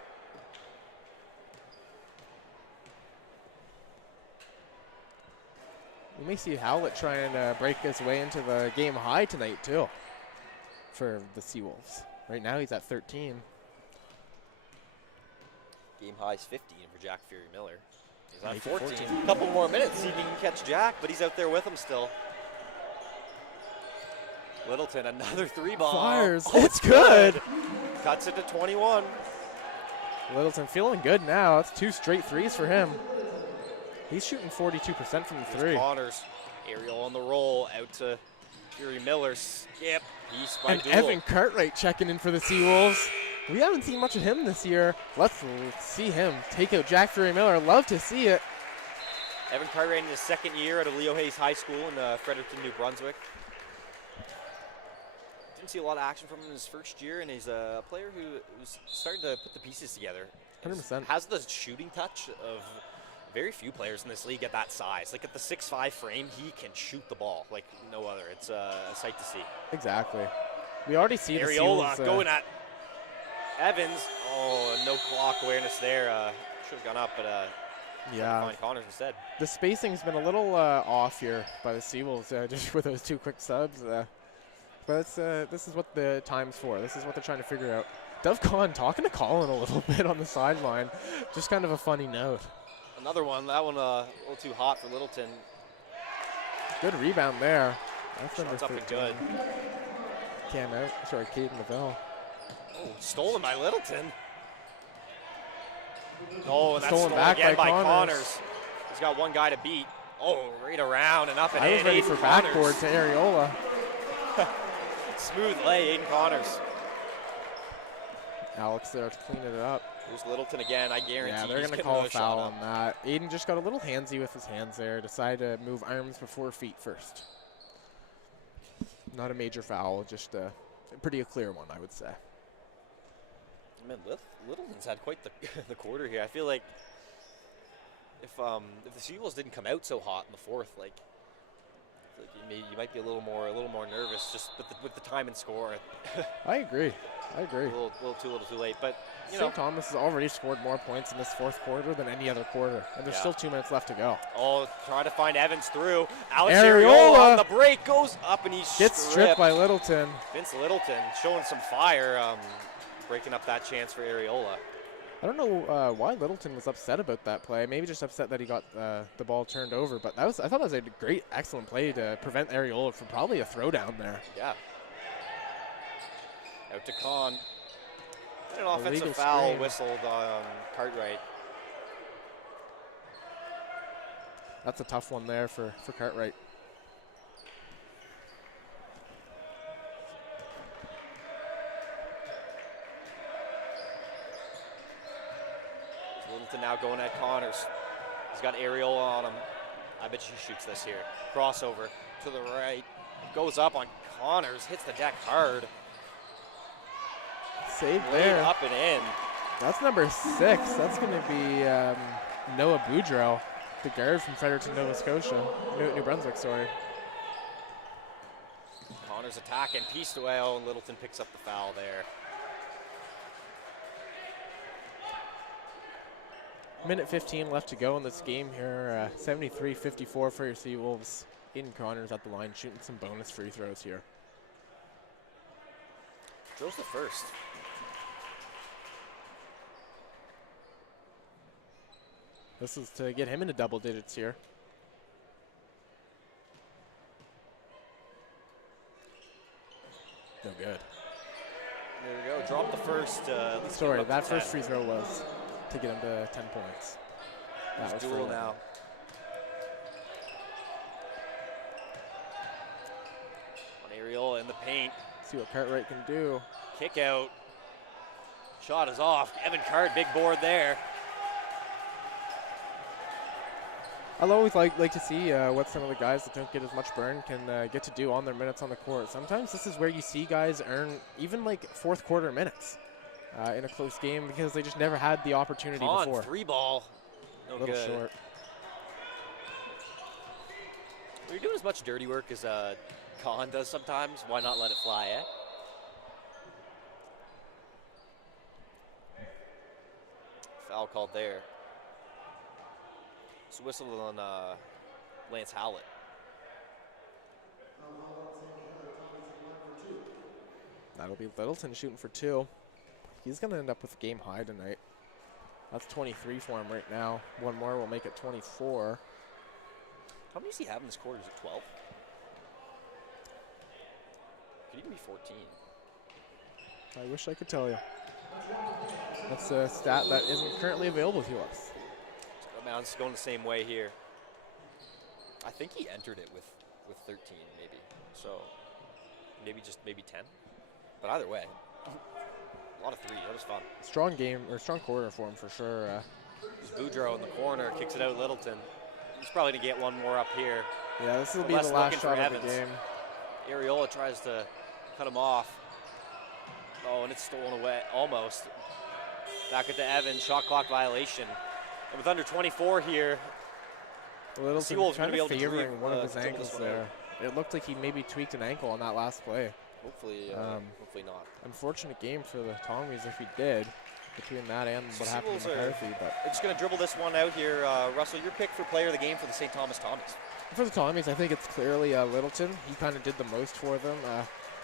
We may see Howlett trying to break his way into the game high tonight, too, for the Seawolves. Right now he's at 13. Game high is 15 for Jack Fury Miller. He's on Make it 14. A couple more minutes, see if he can catch Jack, but he's out there with him still. Littleton, another 3-ball. Fires. Oh, It's good. Cuts it to 21. Littleton feeling good now. That's 2 straight threes for him. He's shooting 42% from the Here's three. Connors, aerial on the roll, out to Fury Miller, skip, piece by And Duel. Evan Cartwright checking in for the Seawolves. We haven't seen much of him this year. Let's see him take out Jack Fury Miller. Love to see it. Evan Cartwright in his second year at Leo Hayes High School in Fredericton, New Brunswick. Didn't see a lot of action from him in his first year, and he's a player who was starting to put the pieces together. 100%. Has the shooting touch of very few players in this league at that size. Like at the 6'5" frame, he can shoot the ball like no other. It's a sight to see. Exactly. We already see the Ariola Seawolves, going at Evans. Oh, no clock awareness there. Should have gone up, but yeah. find Connors instead. The spacing's been a little off here by the Seawolves, just with those 2 quick subs. But it's, this is what the time's for. This is what they're trying to figure out. Dov Khan talking to Colin a little bit on the sideline. Just kind of a funny note. Another one. That one a little too hot for Littleton. Good rebound there. That's number Shots up and 13. good. Cam out. Sorry, Caden Lavelle. Oh, stolen by Littleton. Oh, and that's Stolen stolen back again by by Connors. Connors. He's got one guy to beat. Oh, right around and up and I in. was ready Aiden for Connors. backboard to Ariola. Smooth lay, Aiden Connors. Alex there cleaning it up. There's Littleton again, I guarantee. Yeah, they're he's going to getting call a another foul shot up. on that. Aiden just got a little handsy with his hands there. Decided to move arms before feet first. Not a major foul, just a pretty clear one, I would say. Man, Littleton's had quite the quarter here. I feel like if the Seawolves didn't come out so hot in the fourth, like you might be a little more nervous just with the time and score. I agree. A little too late, but you know. St. Thomas has already scored more points in this fourth quarter than any other quarter, and there's still 2 minutes left to go. Oh, trying to find Evans through. Alex Ariola Ariola on the break goes up and he's Gets stripped by Littleton. Vince Littleton showing some fire, breaking up that chance for Ariola. I don't know why Littleton was upset about that play. Maybe just upset that he got the ball turned over. But I thought that was a great, excellent play to prevent Ariola from probably a throwdown there. Yeah. Out to Kahn. An offensive Illegal foul screen. whistled on Cartwright. That's a tough one there for Cartwright. Littleton now going at Connors. He's got Ariola on him. I bet she shoots this here. Crossover to the right. Goes up on Connors. Hits the deck hard. Save Laid there. up and in. That's number 6. That's going to be Noah Boudreau, the guard from Fredericton, Nova Scotia. New Brunswick, sorry. Connors attacking, pieced away. Oh, and Littleton picks up the foul there. Minute 15 left to go in this game here. 73-54 for your Seawolves. Aiden Connors at the line shooting some bonus free throws here. Drills the first. This is to get him into double digits here. No good. There we go. Drop the first. At least Sorry, get him up that to first 10. free throw was to get him to 10 points. That was Duel for now. On Ariola in the paint. See what Cartwright can do. Kick out. Shot is off. Evan Card, big board there. I'll always like to see what some of the guys that don't get as much burn can get to do on their minutes on the court. Sometimes this is where you see guys earn even like fourth quarter minutes in a close game because they just never had the opportunity before. 3-ball. No A little good. short. When you're doing as much dirty work as Khan does sometimes, why not let it fly, eh? Foul called there. It's whistled on Lance Howlett. That'll be Littleton shooting for 2. He's going to end up with a game high tonight. That's 23 for him right now. One more will make it 24. How many does he have in this quarter? Is it 12? Could even be 14. I wish I could tell you. That's a stat that isn't currently available to us. Mount's going the same way here. I think he entered it with 13 maybe. So maybe 10. But either way, a lot of threes. That was fun. Strong game, or strong quarter for him for sure. There's Boudreaux in the corner, kicks it out Littleton. He's probably going to get one more up here. Yeah, this will be the last shot of the game. Ariola tries to cut him off. Oh, and it's stolen away, almost. Back it to Evans, shot clock violation. And with under 24 here, Littleton kind of favoring one of his ankles there. It looked like he maybe tweaked an ankle on that last play. Hopefully not. Unfortunate game for the Tommies if he did, between that and what happened to McCarthy. But I'm just going to dribble this one out here. Russell, your pick for player of the game for the St. Thomas Tommies. For the Tommies, I think it's clearly Littleton. He kind of did the most for them.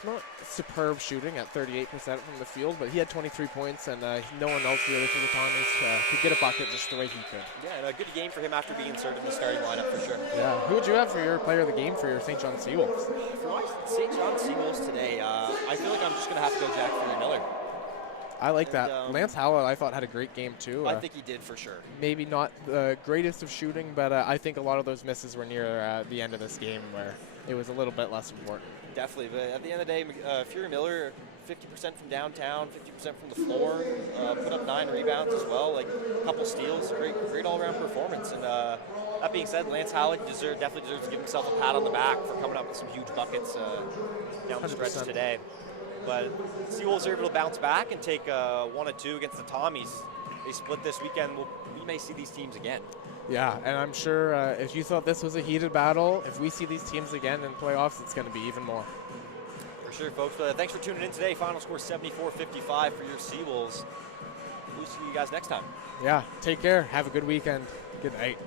Not superb shooting at 38% from the field, but he had 23 points, and no one else really for the Tommies could get a bucket just the way he could. Yeah, and a good game for him after being inserted in the starting lineup for sure. Yeah. Who would you have for your player of the game for your St. John Seawolves? For my St. John Seawolves today, I feel like I'm just going to have to go Jack Fury-Miller. I like that. Lance Howell, I thought, had a great game, too. I think he did, for sure. Maybe not the greatest of shooting, but I think a lot of those misses were near the end of this game where it was a little bit less important. Definitely, but at the end of the day, Fury-Miller, 50% from downtown, 50% from the floor, put up 9 rebounds as well, like a couple steals, great all-around performance. And that being said, Lance Howell definitely deserves to give himself a pat on the back for coming up with some huge buckets down the stretch 100%. today. But Seawolves are able to bounce back and take 1-2 against the Tommies. They split this weekend. We may see these teams again. Yeah, and I'm sure if you thought this was a heated battle, if we see these teams again in playoffs, it's going to be even more. For sure, folks. Thanks for tuning in today. Final score 74-55 for your Seawolves. We'll see you guys next time. Yeah, take care. Have a good weekend. Good night.